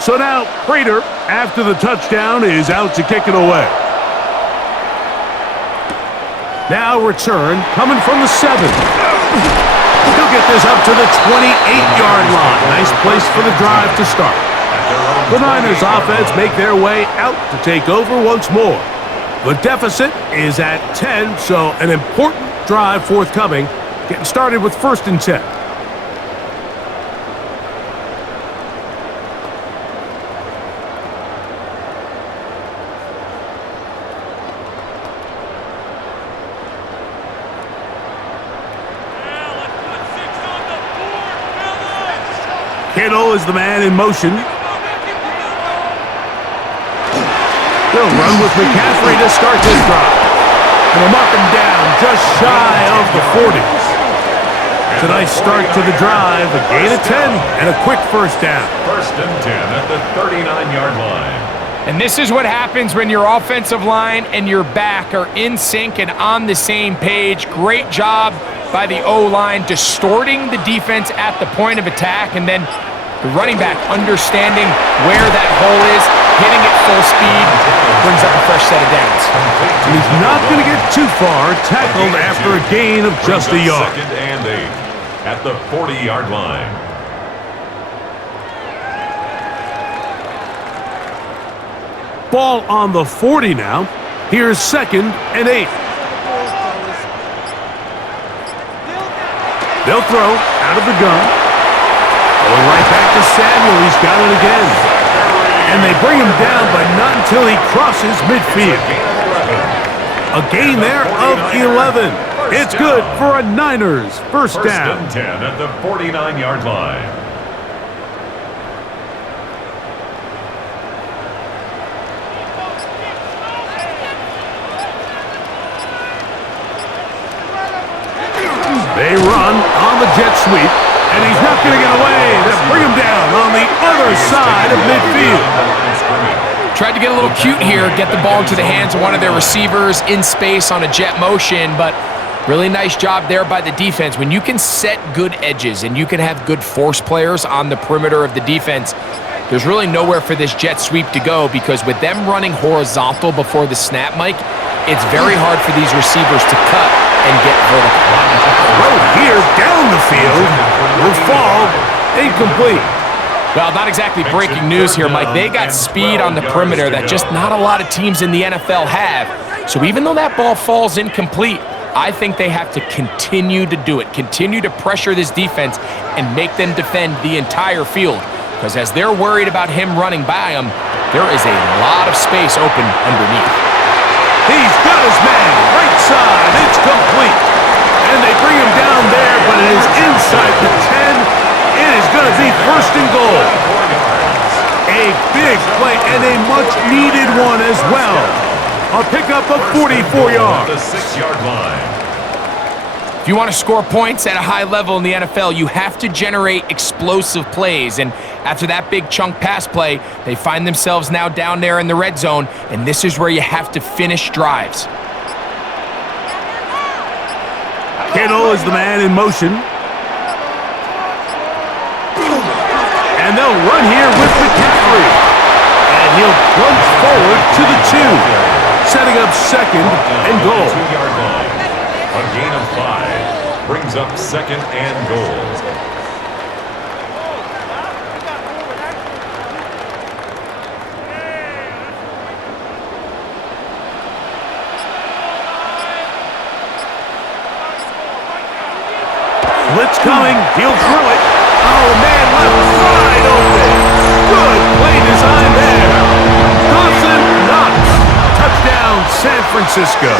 So now Prater, after the touchdown, is out to kick it away. Now return coming from the 7. He'll get this up to the 28-yard line. Nice place for the drive to start. The Niners offense make their way out to take over once more. The deficit is at 10, so an important drive forthcoming. Getting started with 1st and 10. Kittle is the man in motion. They'll run with McCaffrey to start this drive. And they'll mark him down just shy of the 40s. It's a nice start to the drive, a gain of 10, and a quick first down. 1st and 10 at the 39-yard line. And this is what happens when your offensive line and your back are in sync and on the same page. Great job by the O-line distorting the defense at the point of attack, and then the running back understanding where that hole is, hitting it full speed, brings up a fresh set of downs. And he's not going to get too far, tackled after a gain of just a yard. 2nd and 8 at the 40-yard line. Ball on the 40 now. Here's 2nd and 8. They'll throw out of the gun. Going right back to Samuel. He's got it again. And they bring him down, but not until he crosses midfield. A gain there of 11. It's good for a Niners first down. 1st and 10 at the 49-yard line. They run on the jet sweep, and he's not going to get away. They'll bring him down on the other side of midfield. Tried to get a little cute here, get the ball into the hands of one of their receivers in space on a jet motion, but really nice job there by the defense. When you can set good edges and you can have good force players on the perimeter of the defense, there's really nowhere for this jet sweep to go, because with them running horizontal before the snap, Mike, it's very hard for these receivers to cut and get vertical. Right here, down the field, will fall incomplete. Well, not exactly breaking news here, Mike. They got speed on the perimeter that just not a lot of teams in the NFL have. So even though that ball falls incomplete, I think they have to continue to do it, continue to pressure this defense and make them defend the entire field. Because as they're worried about him running by them, there is a lot of space open underneath. He's got his man, right side, it's complete. And they bring him down there, but it is inside the 10. It is going to be 1st and goal. 44 yards. At the 6-yard line. If you want to score points at a high level in the NFL, you have to generate explosive plays. And after that big chunk pass play, they find themselves now down there in the red zone, and this is where you have to finish drives. Kittle is the man in motion. And they'll run here with McCaffrey. And he'll plunge forward to the 2, setting up second and goal. 2-yard line. A gain of 5 brings up second and goal. Blitz coming. He'll throw it. Oh, man, left side open. Good play design there. Dawson Knox. Touchdown, San Francisco.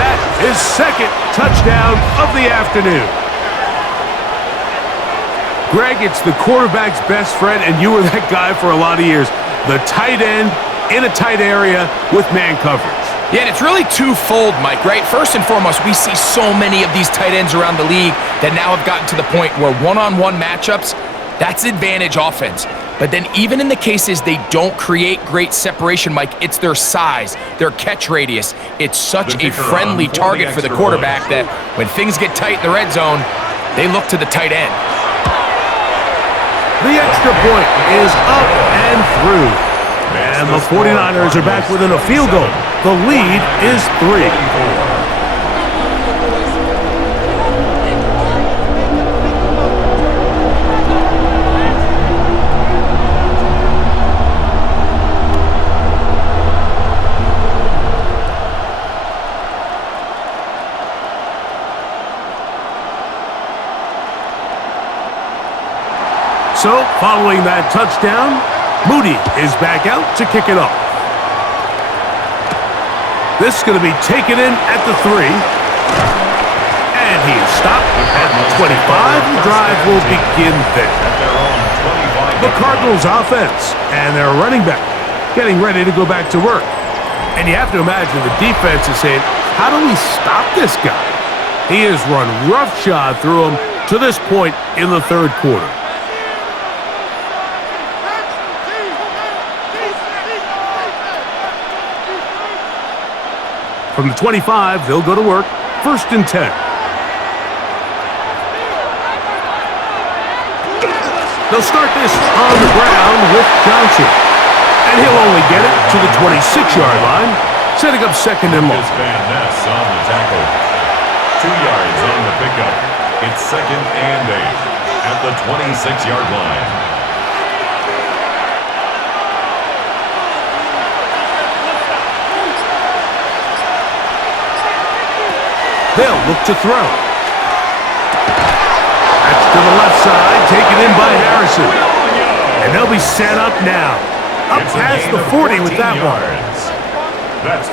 That is second touchdown of the afternoon. Greg, it's the quarterback's best friend, and you were that guy for a lot of years. The tight end in a tight area with man coverage. Yeah, and it's really twofold, Mike, right? First and foremost, we see so many of these tight ends around the league that now have gotten to the point where one-on-one matchups, that's advantage offense. But then even in the cases they don't create great separation, Mike, it's their size, their catch radius. It's such a friendly target for the quarterback that when things get tight in the red zone, they look to the tight end. The extra point is up and through. And the 49ers are back within a field goal. The lead is 3. So, following that touchdown, Moody is back out to kick it off. This is going to be taken in at the 3. And he is stopped at the 25. The drive will begin there. The Cardinals offense and their running back getting ready to go back to work. And you have to imagine the defense is saying, how do we stop this guy? He has run roughshod through him to this point in the third quarter. From the 25, they'll go to work. 1st and 10. They'll start this on the ground with Johnson. And he'll only get it to the 26-yard line, setting up second and long. Van Ness on the tackle. 2 yards on the pickup. It's second and 8 at the 26-yard line. They'll look to throw. That's to the left side, taken in by Harrison. And they'll be set up now. Up past the 40 with that one.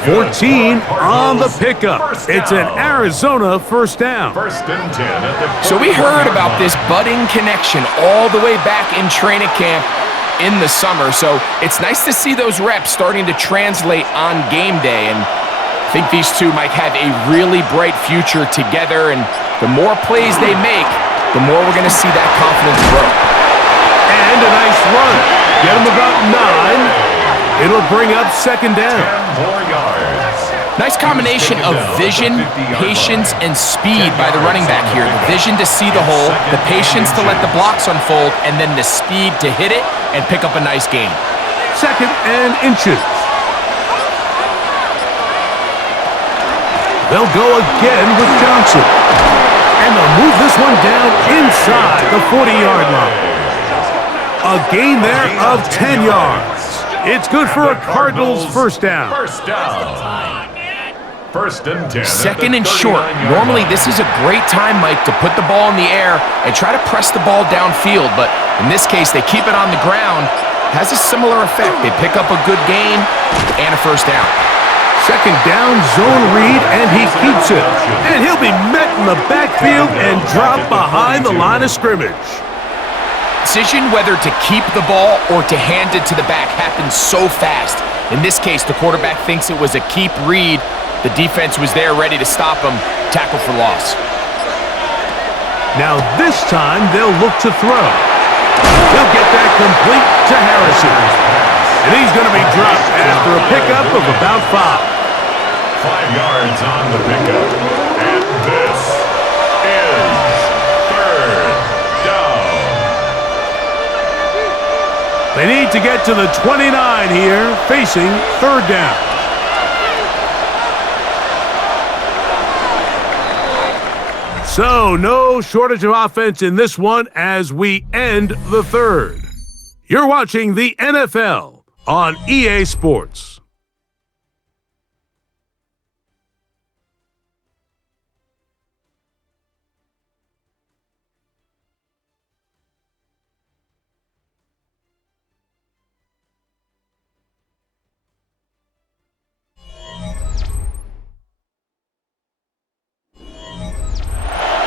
14 on the pickup. It's an Arizona first down. 1st and 10 at the So we heard about this budding connection all the way back in training camp in the summer. So it's nice to see those reps starting to translate on game day. And I think these two might have a really bright future together, and the more plays they make, the more we're going to see that confidence grow. And a nice run. Get him about 9. It'll bring up second down. 10 more yards. Nice combination of vision, patience, and speed by the running back here. The vision to see the hole, the patience to let the blocks unfold, and then the speed to hit it and pick up a nice gain. 2nd and inches. They'll go again with Johnson. And they'll move this one down inside the 40-yard line. A gain there of 10 yards. It's good for a Cardinals first down. First down. 1st and 10. 2nd and short. Normally, this is a great time, Mike, to put the ball in the air and try to press the ball downfield. But in this case, they keep it on the ground. Has a similar effect. They pick up a good gain and a first down. 2nd down, zone read, and he keeps it. And he'll be met in the backfield and dropped behind the line of scrimmage. Decision whether to keep the ball or to hand it to the back happens so fast. In this case, the quarterback thinks it was a keep read, The defense was there ready to stop him. Tackle for loss. Now this time they'll look to throw. He'll get that complete to Harrison. And he's going to be dropped after a pickup of about 5. 5 yards on the pickup. And this is third down. They need to get to the 29 here, facing third down. So, no shortage of offense in this one as we end the third. You're watching the NFL on EA Sports.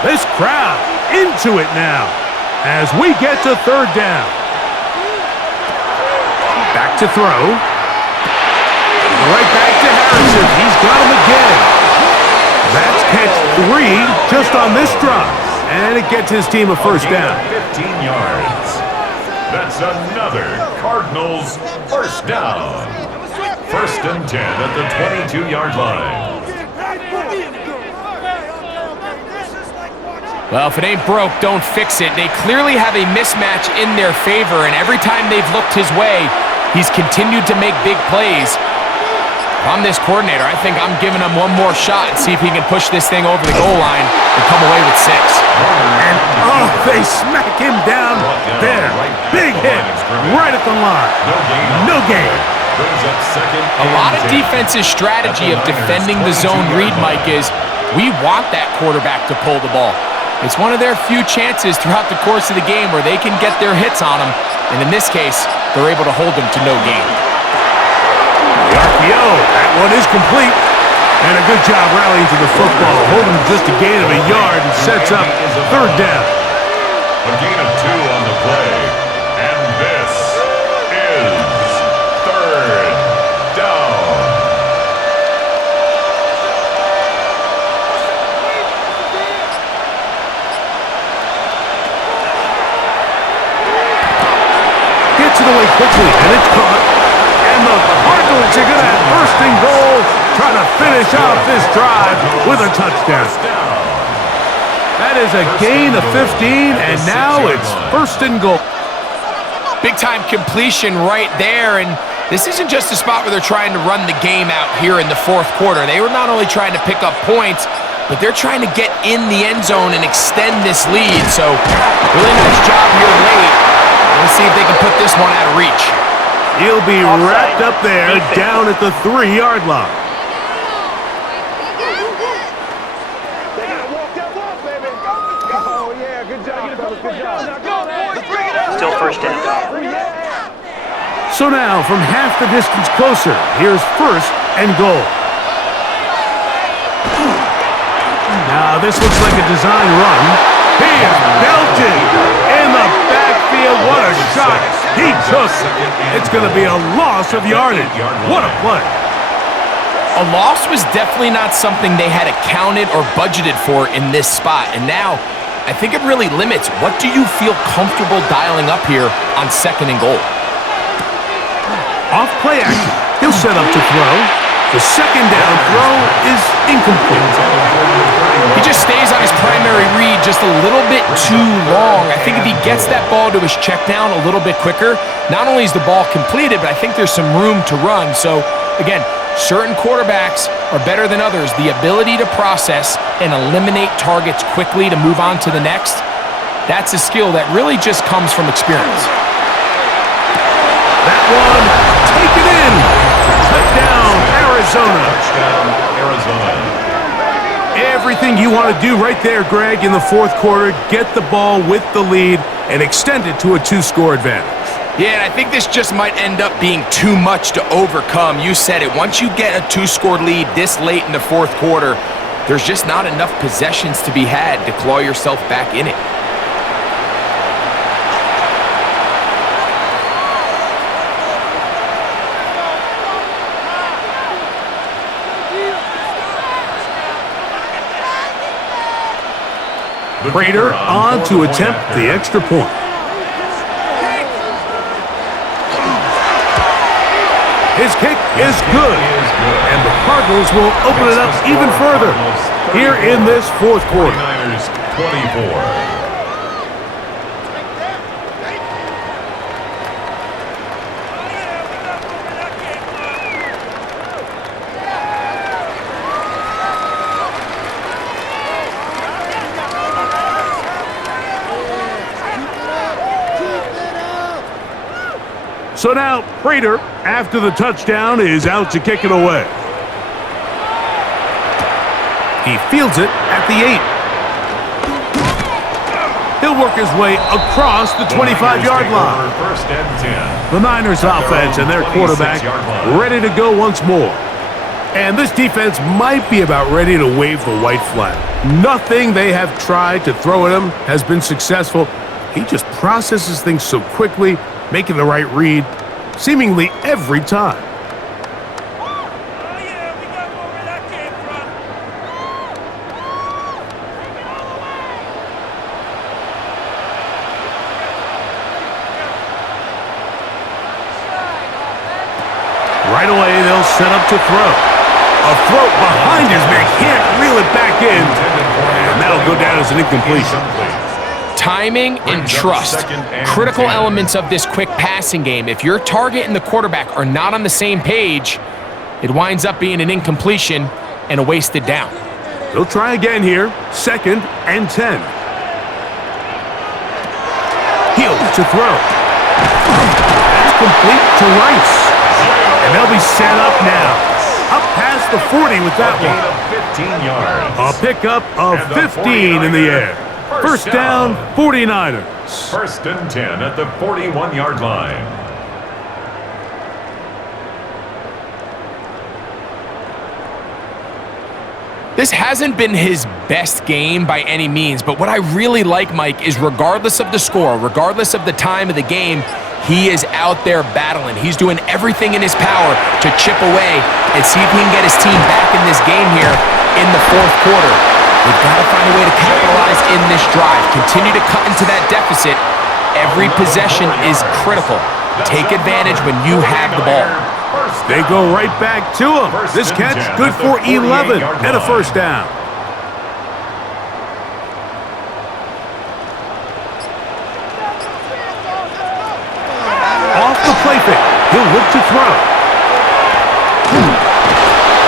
This crowd into it now as we get to third down. Back to throw. Right back to Harrison. He's got him again. That's catch 3 just on this drive. And it gets his team a first down. 15 yards. That's another Cardinals first down. First and 10 at the 22-yard line. Well, if it ain't broke, don't fix it. They clearly have a mismatch in their favor, and every time they've looked his way, he's continued to make big plays. If I'm this coordinator, I think I'm giving him one more shot and see if he can push this thing over the goal line and come away with 6. And, they smack him down there. Big hit right at the line. No gain. A lot of defense's strategy of defending the zone read, Mike, is we want that quarterback to pull the ball. It's one of their few chances throughout the course of the game where they can get their hits on him, and in this case, they're able to hold him to no gain. The RPO, that one is complete. And a good job rallying to the football, holding just a gain of a yard and sets up third down. A gain of 2 on the play, and this is third down. Gets it away quickly, and it's caught. And the Cardinals are going to have first and goal, trying to finish off this drive with a touchdown. That is a gain of 15, and now it's first and goal. Big-time completion right there, and this isn't just a spot where they're trying to run the game out here in the fourth quarter. They were not only trying to pick up points, but they're trying to get in the end zone and extend this lead. So, really nice job here late. Let's see if they can put this one out of reach. He'll be wrapped up there down at the 3-yard line. Still first down. So now, from half the distance closer, here's first and goal. Now, this looks like a design run. He is belted in the backfield. What a shot he took. It's going to be a loss of yardage. What a play. A loss was definitely not something they had accounted or budgeted for in this spot. And now, I think it really limits what do you feel comfortable dialing up here on second and goal. Off play action. He'll set up to throw. The second down throw is incomplete. He just stays on his primary read just a little bit too long. I think if he gets that ball to his check down a little bit quicker, not only is the ball completed, but I think there's some room to run. So, again, certain quarterbacks are better than others. The ability to process and eliminate targets quickly to move on to the next, that's a skill that really just comes from experience. That one, taken in. Touchdown, Arizona. Touchdown, Arizona. Everything you want to do right there, Greg, in the fourth quarter, get the ball with the lead and extend it to a 2-score advantage. Yeah, and I think this just might end up being too much to overcome. You said it. Once you get a 2-score lead this late in the fourth quarter, there's just not enough possessions to be had to claw yourself back in it. Prater on to attempt the extra point. His kick is good, and the Cardinals will open it up even further here in this fourth quarter. 24. So now, Prater, after the touchdown, is out to kick it away. He fields it at the 8. He'll work his way across the 25-yard line. First and 10. The Niners offense and their quarterback ready to go once more. And this defense might be about ready to wave the white flag. Nothing they have tried to throw at him has been successful. He just processes things so quickly, making the right read, seemingly every time. Right away, they'll set up to throw. A throw behind his man, can't reel it back in, and that'll go down as an incompletion. Timing and trust, critical elements of this quick passing game. If your target and the quarterback are not on the same page, it winds up being an incompletion and a wasted down. They'll try again here, 2nd and 10. Heel to throw. That's complete to Rice. And they'll be set up now. Up past the 40 with that one. A pickup of 15 in the air. First down, 49ers. First and 10 at the 41-yard line. This hasn't been his best game by any means, but what I really like, Mike, is regardless of the score, regardless of the time of the game, he is out there battling. He's doing everything in his power to chip away and see if he can get his team back in this game here in the fourth quarter. They've got to find a way to capitalize in this drive. Continue to cut into that deficit. Every possession is critical. Take advantage when you have the ball. They go right back to him. This catch good for 11 and a first down. Off the play fake. He'll look to throw.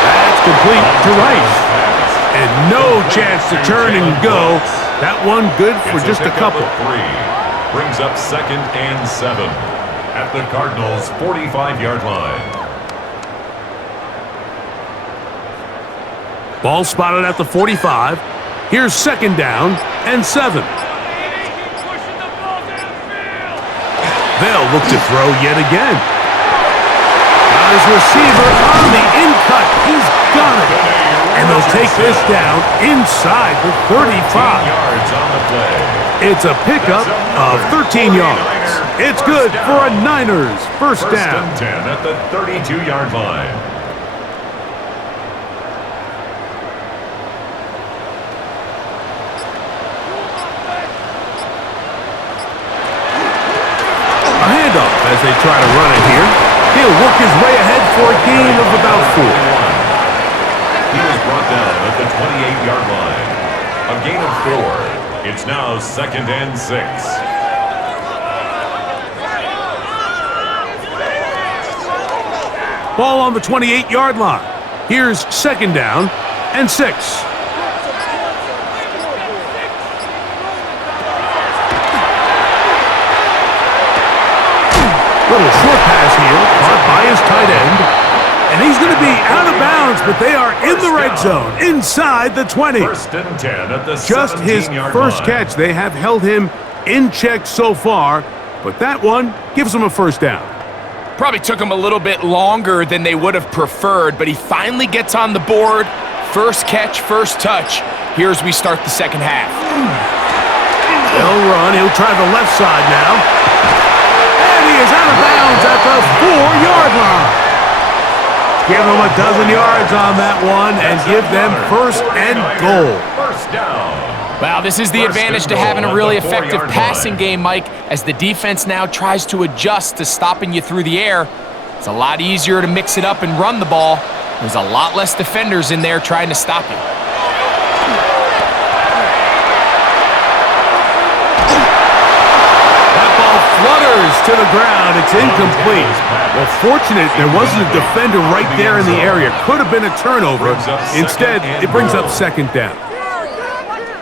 That's complete to Rice. And no chance to turn and go. That one good for just a couple. Brings up 2nd and 7 at the Cardinals' 45-yard line. Ball spotted at the 45. Here's 2nd down and 7. They'll look to throw yet again. Got his receiver on the in-cut. He's got it. And they'll take this down inside the 35. Yards on the play. It's a pickup of 13 yards. It's good for a Niners first down. First and 10 at the 32-yard line. A handoff as they try to run it here. He'll work his way ahead for a gain of about 4. He was brought down at the 28-yard line. A gain of 4. It's now 2nd and 6. Ball on the 28-yard line. Here's 2nd down and 6. Little short pass here, caught by his tight end. And he's going to be out of bounds, but they are in the red zone, inside the 20. First and 10 at the Just his first catch. They have held him in check so far, but that one gives him a first down. Probably took him a little bit longer than they would have preferred, but he finally gets on the board. First catch, first touch. Here as we start the second half. They'll run. He'll try the left side now. And he is out of bounds at the 4-yard line. Give them a dozen yards on that one and give them first and goal. First down. Well, this is the First advantage and to having a goal really at the effective 4-yard passing line. game, Mike, as the defense now tries to adjust to stopping you through the air. It's a lot easier to mix it up and run the ball. There's a lot less defenders in there trying to stop you. That ball flutters to the ground. It's incomplete. Well, fortunate there wasn't a defender right there in the area. Could have been a turnover. Instead, it brings up second down.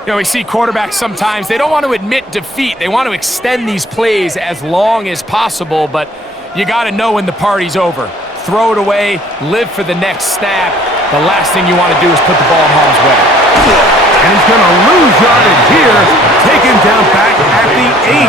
You know, we see quarterbacks sometimes, they don't want to admit defeat. They want to extend these plays as long as possible, but you got to know when the party's over. Throw it away, live for the next snap. The last thing you want to do is put the ball in harm's way. And he's going to lose yardage here, taken down back at the 8.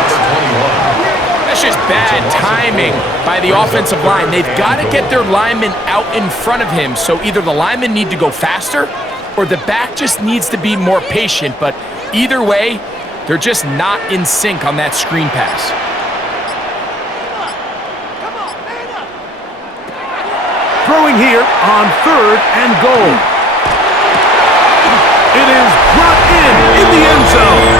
That's just bad timing by the offensive line. They've got to get their linemen out in front of him, so either the linemen need to go faster or the back just needs to be more patient, but either way, they're just not in sync on that screen pass. Throwing here on 3rd and goal. It is brought in the end zone.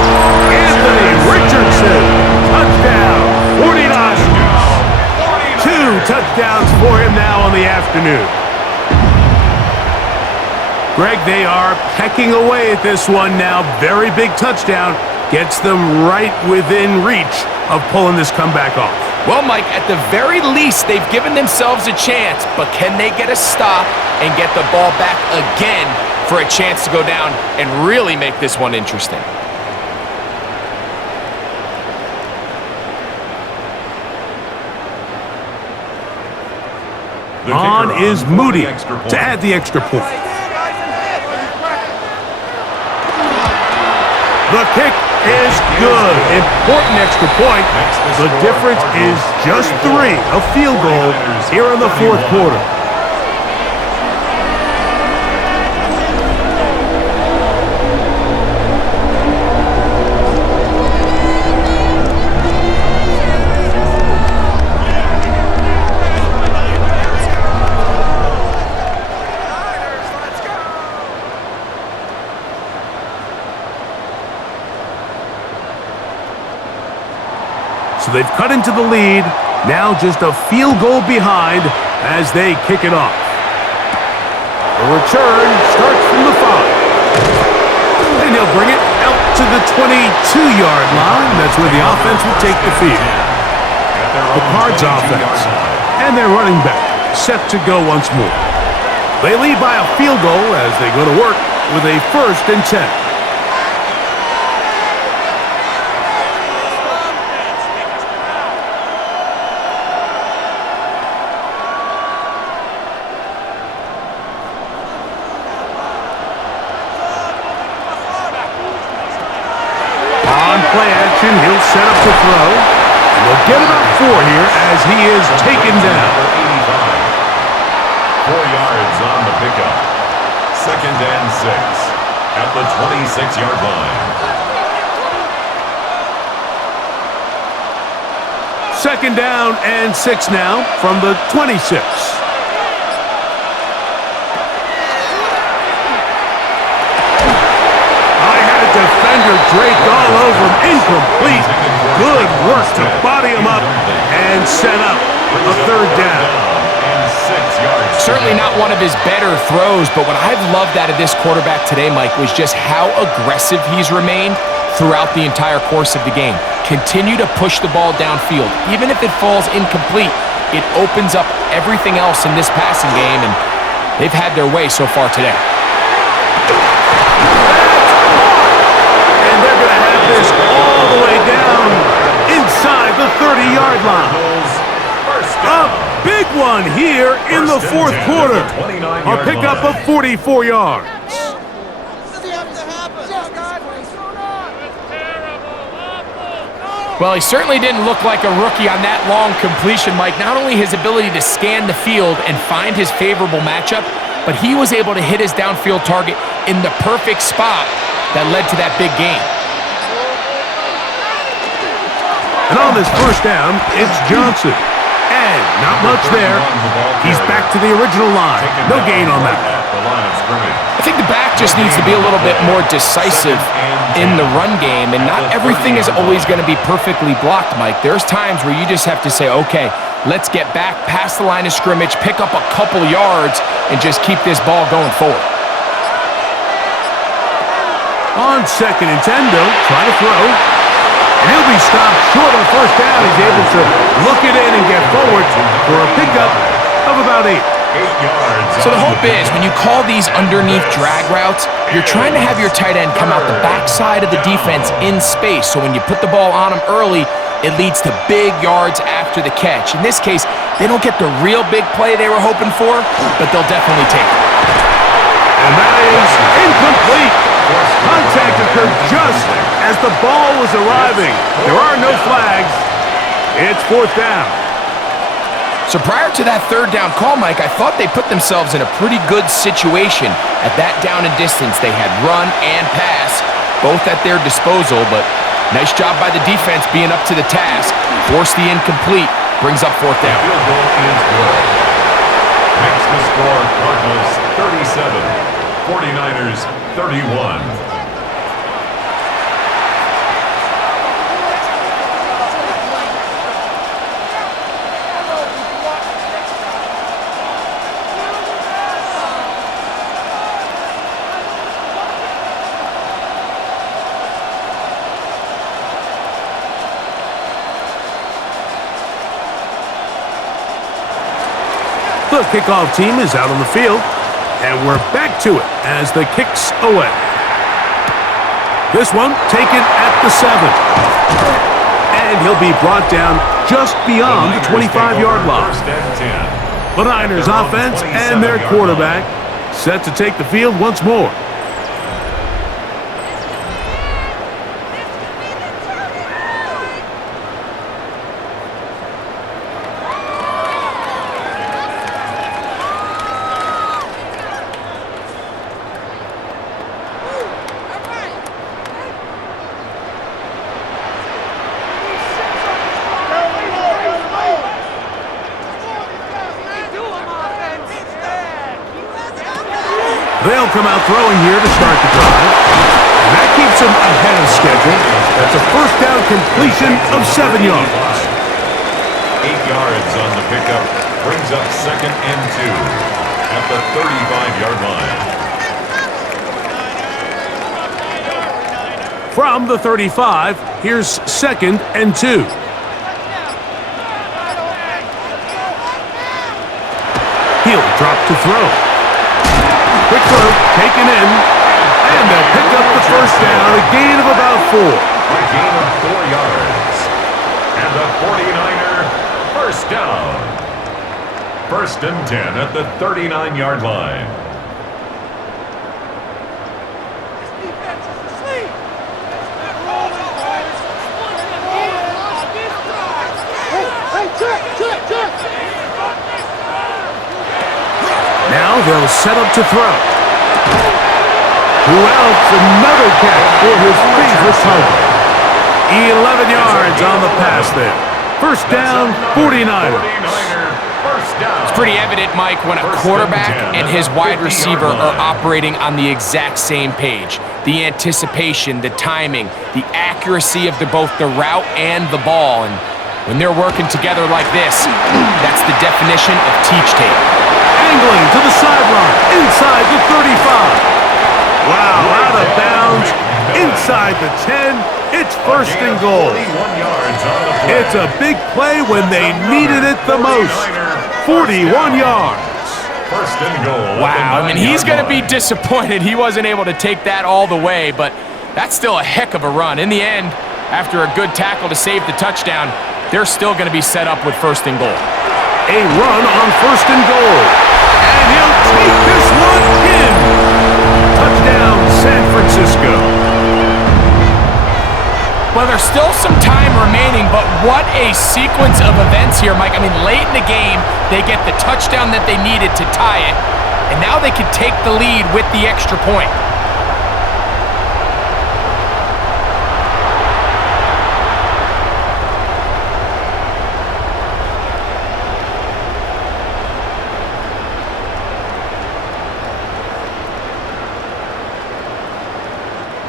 Anthony Richardson, touchdown, 49. 2 touchdowns for him now on the afternoon. Greg, they are pecking away at this one now. Very big touchdown. Gets them right within reach of pulling this comeback off. Well, Mike, at the very least, they've given themselves a chance, but can they get a stop and get the ball back again for a chance to go down and really make this one interesting? On is Moody to add the extra point. The kick is good. Important extra point. The difference is just 3. A field goal here in the 4th quarter. So they've cut into the lead, now just a field goal behind as they kick it off. The return starts from the 5. And he'll bring it out to the 22-yard line. That's where the offense will take the field. The Cards offense and their running back set to go once more. They lead by a field goal as they go to work with a 1st and 10. Play action, he'll set up to throw. And they'll get about 4 here as he is taken down. 4 yards on the pickup. 2nd and 6 at the 26-yard line. 2nd down and 6 now from the 26. Defender draped all over him. Incomplete. Good work to body him up and set up a 3rd down. Certainly not one of his better throws, but what I've loved out of this quarterback today, Mike, was just how aggressive he's remained throughout the entire course of the game. Continue to push the ball downfield. Even if it falls incomplete, it opens up everything else in this passing game, and they've had their way so far today. This all the way down inside the 30-yard line. A big one here in the 4th quarter. A pickup of 44 yards. Well, he certainly didn't look like a rookie on that long completion, Mike. Not only his ability to scan the field and find his favorable matchup, but he was able to hit his downfield target in the perfect spot that led to that big gain. And on this 1st down, it's Johnson. And not much there. He's back to the original line. No gain on that. the line of scrimmage. I think the back just needs to be a little bit more decisive in the run game, and not everything is always going to be perfectly blocked, Mike. There's times where you just have to say, okay, let's get back past the line of scrimmage, pick up a couple yards, and just keep this ball going forward. On 2nd and 10, though, try to throw. And he'll be stopped short of the first down. He's able to look it in and get forward for a pickup of about 8. 8 yards. So the hope is when you call these underneath drag routes, you're trying to have your tight end come out the backside of the defense in space. So when you put the ball on him early, it leads to big yards after the catch. In this case, they don't get the real big play they were hoping for, but they'll definitely take it. And that is incomplete. Contact occurred just as the ball was arriving. There are no flags. It's 4th down. So prior to that 3rd down call, Mike, I thought they put themselves in a pretty good situation at that down and distance. They had run and pass, both at their disposal, but nice job by the defense being up to the task. Force the incomplete, brings up 4th down. Field goal is good. Makes the score Cardinals 37, 49ers 31. The kickoff team is out on the field, and we're back to it as the kick's away. This one taken at the 7. And he'll be brought down just beyond the 25-yard line. First and 10. The Niners offense and their quarterback set to take the field once more. They'll come out throwing here to start the drive. And that keeps them ahead of schedule. That's a first down completion of 7 yards. 8 yards on the pickup. Brings up 2nd and 2 at the 35-yard line. From the 35, here's 2nd and 2. He'll drop to throw. Quick throw, taken in, and they'll pick up the first down, a gain of about 4. A gain of 4 yards. And the 49er first down. 1st and 10 at the 39-yard line. Now they'll set up to throw. Who else? Another catch for his favorite target. 11 yards on the pass there. First down, 49ers. It's pretty evident, Mike, when a quarterback and his wide receiver are operating on the exact same page. The anticipation, the timing, the accuracy of both the route and the ball. And when they're working together like this, that's the definition of teach tape. Angling to the sideline, inside the 35. Wow, out of bounds, inside the 10. It's 1st and goal. It's a big play when they needed it the most. 41 yards. 1st and goal. Wow, I mean, he's going to be disappointed he wasn't able to take that all the way, but that's still a heck of a run. In the end, after a good tackle to save the touchdown, they're still going to be set up with 1st and goal. A run on 1st and goal. And he'll take this one in. Touchdown, San Francisco. Well, there's still some time remaining, but what a sequence of events here, Mike. I mean, late in the game, they get the touchdown that they needed to tie it, and now they can take the lead with the extra point.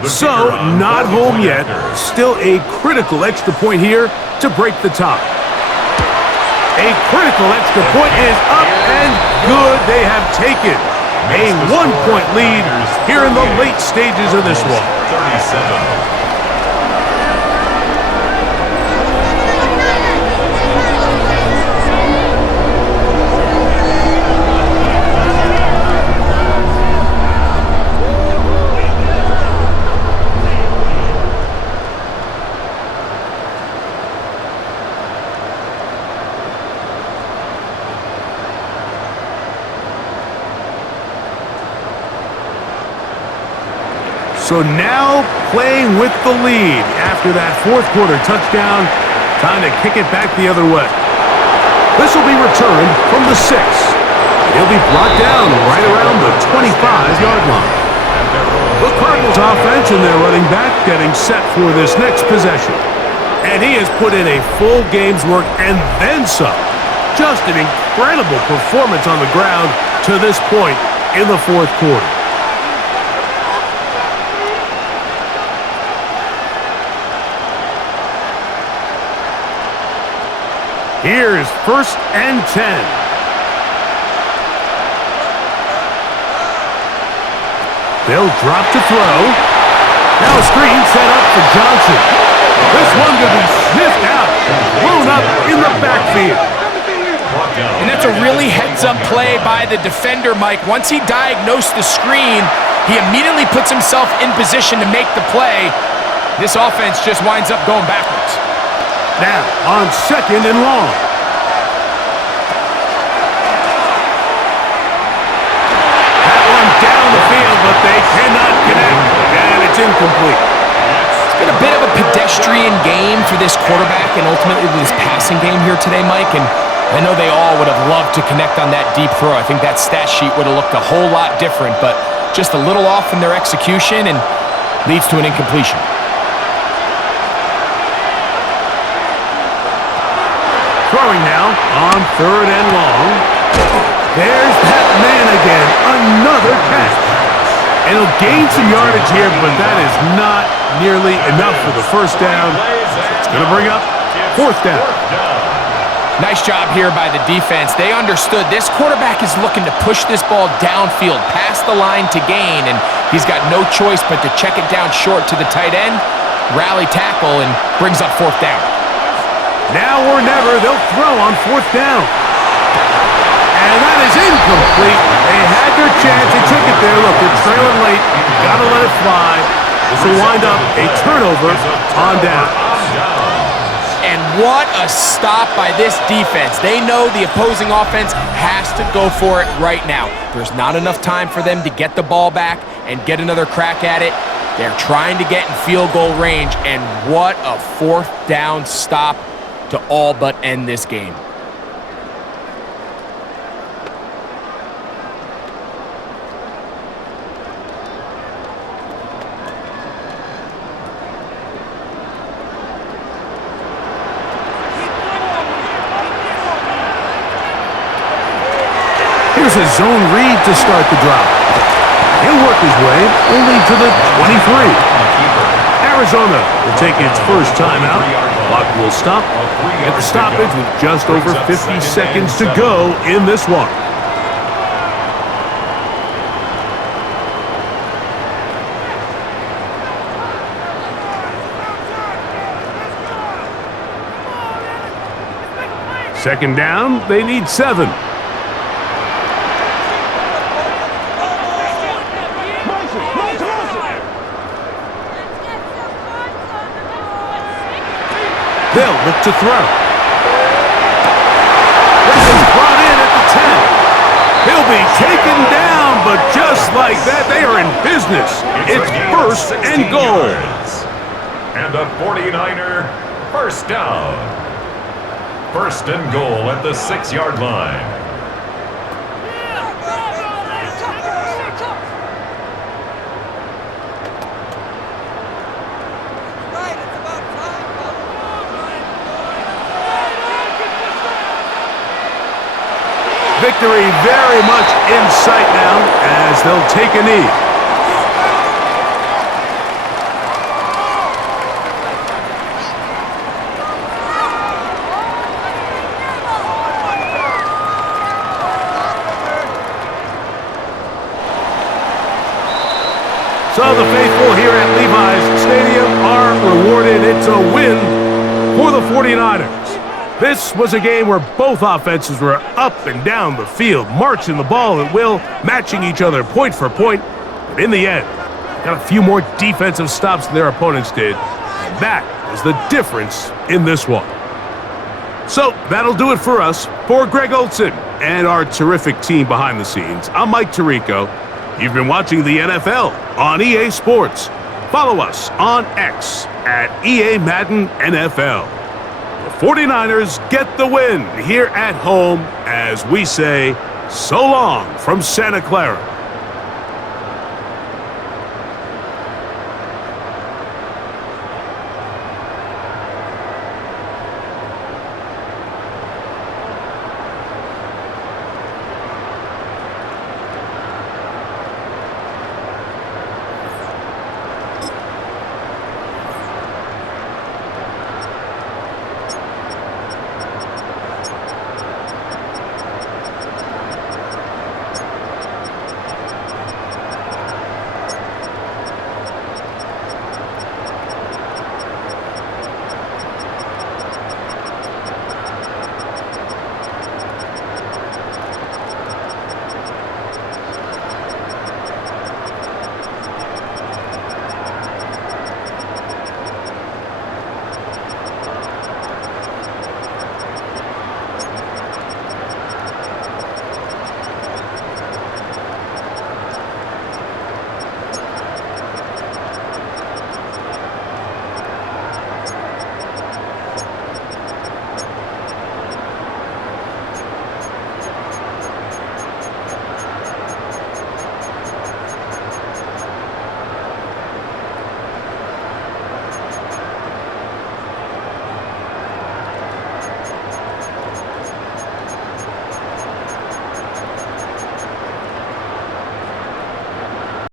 So, not home yet. Still a critical extra point here to break the tie. A critical extra point is up and good. They have taken a 1-point lead here in the late stages of this one. 37. So now playing with the lead after that fourth quarter touchdown. Time to kick it back the other way. This will be returned from the 6. He'll be brought down right around the 25-yard line. The Cardinals offense and their running back getting set for this next possession. And he has put in a full game's work and then some. Just an incredible performance on the ground to this point in the fourth quarter. Here's 1st and 10. They'll drop to throw. Now a screen set up for Johnson. This one could be sniffed out, blown up in the backfield. And that's a really heads-up play by the defender, Mike. Once he diagnosed the screen, he immediately puts himself in position to make the play. This offense just winds up going backwards. Now, on 2nd and long. That one down the field, but they cannot connect. And it's incomplete. It's been a bit of a pedestrian game for this quarterback and ultimately this passing game here today, Mike. And I know they all would have loved to connect on that deep throw. I think that stat sheet would have looked a whole lot different, but just a little off in their execution and leads to an incompletion. Throwing now on 3rd and long. There's that man again. Another catch. And he'll gain some yardage here, but that is not nearly enough for the first down. It's going to bring up 4th down. Nice job here by the defense. They understood this quarterback is looking to push this ball downfield, past the line to gain, and he's got no choice but to check it down short to the tight end, rally tackle, and brings up 4th down. Now or never, they'll throw on 4th down. And that is incomplete. They had their chance. They took it there. Look, they're trailing late. Got to let it fly. This will wind up a turnover on down. And what a stop by this defense. They know the opposing offense has to go for it right now. There's not enough time for them to get the ball back and get another crack at it. They're trying to get in field goal range, and what a 4th down stop to all but end this game. Here's a zone read to start the drop. He'll work his way only to the 23. Arizona will take its first timeout. Clock will stop at the stoppage with just over 50 seconds to go in this one. Second down, they need 7. They'll look to throw. This is brought in at the 10. He'll be taken down, but just like that, they are in business. It's 1st and goal. And the 49er first down. 1st and goal at the 6-yard line. Victory very much in sight now as they'll take a knee. So the faithful here at Levi's Stadium are rewarded. It's a win for the 49ers. This was a game where both offenses were up and down the field, marching the ball at will, matching each other point for point. But in the end, they got a few more defensive stops than their opponents did. And that was the difference in this one. So that'll do it for us. For Greg Olson and our terrific team behind the scenes, I'm Mike Tirico. You've been watching the NFL on EA Sports. Follow us on X at EA Madden NFL. The 49ers get the win here at home as we say so long from Santa Clara.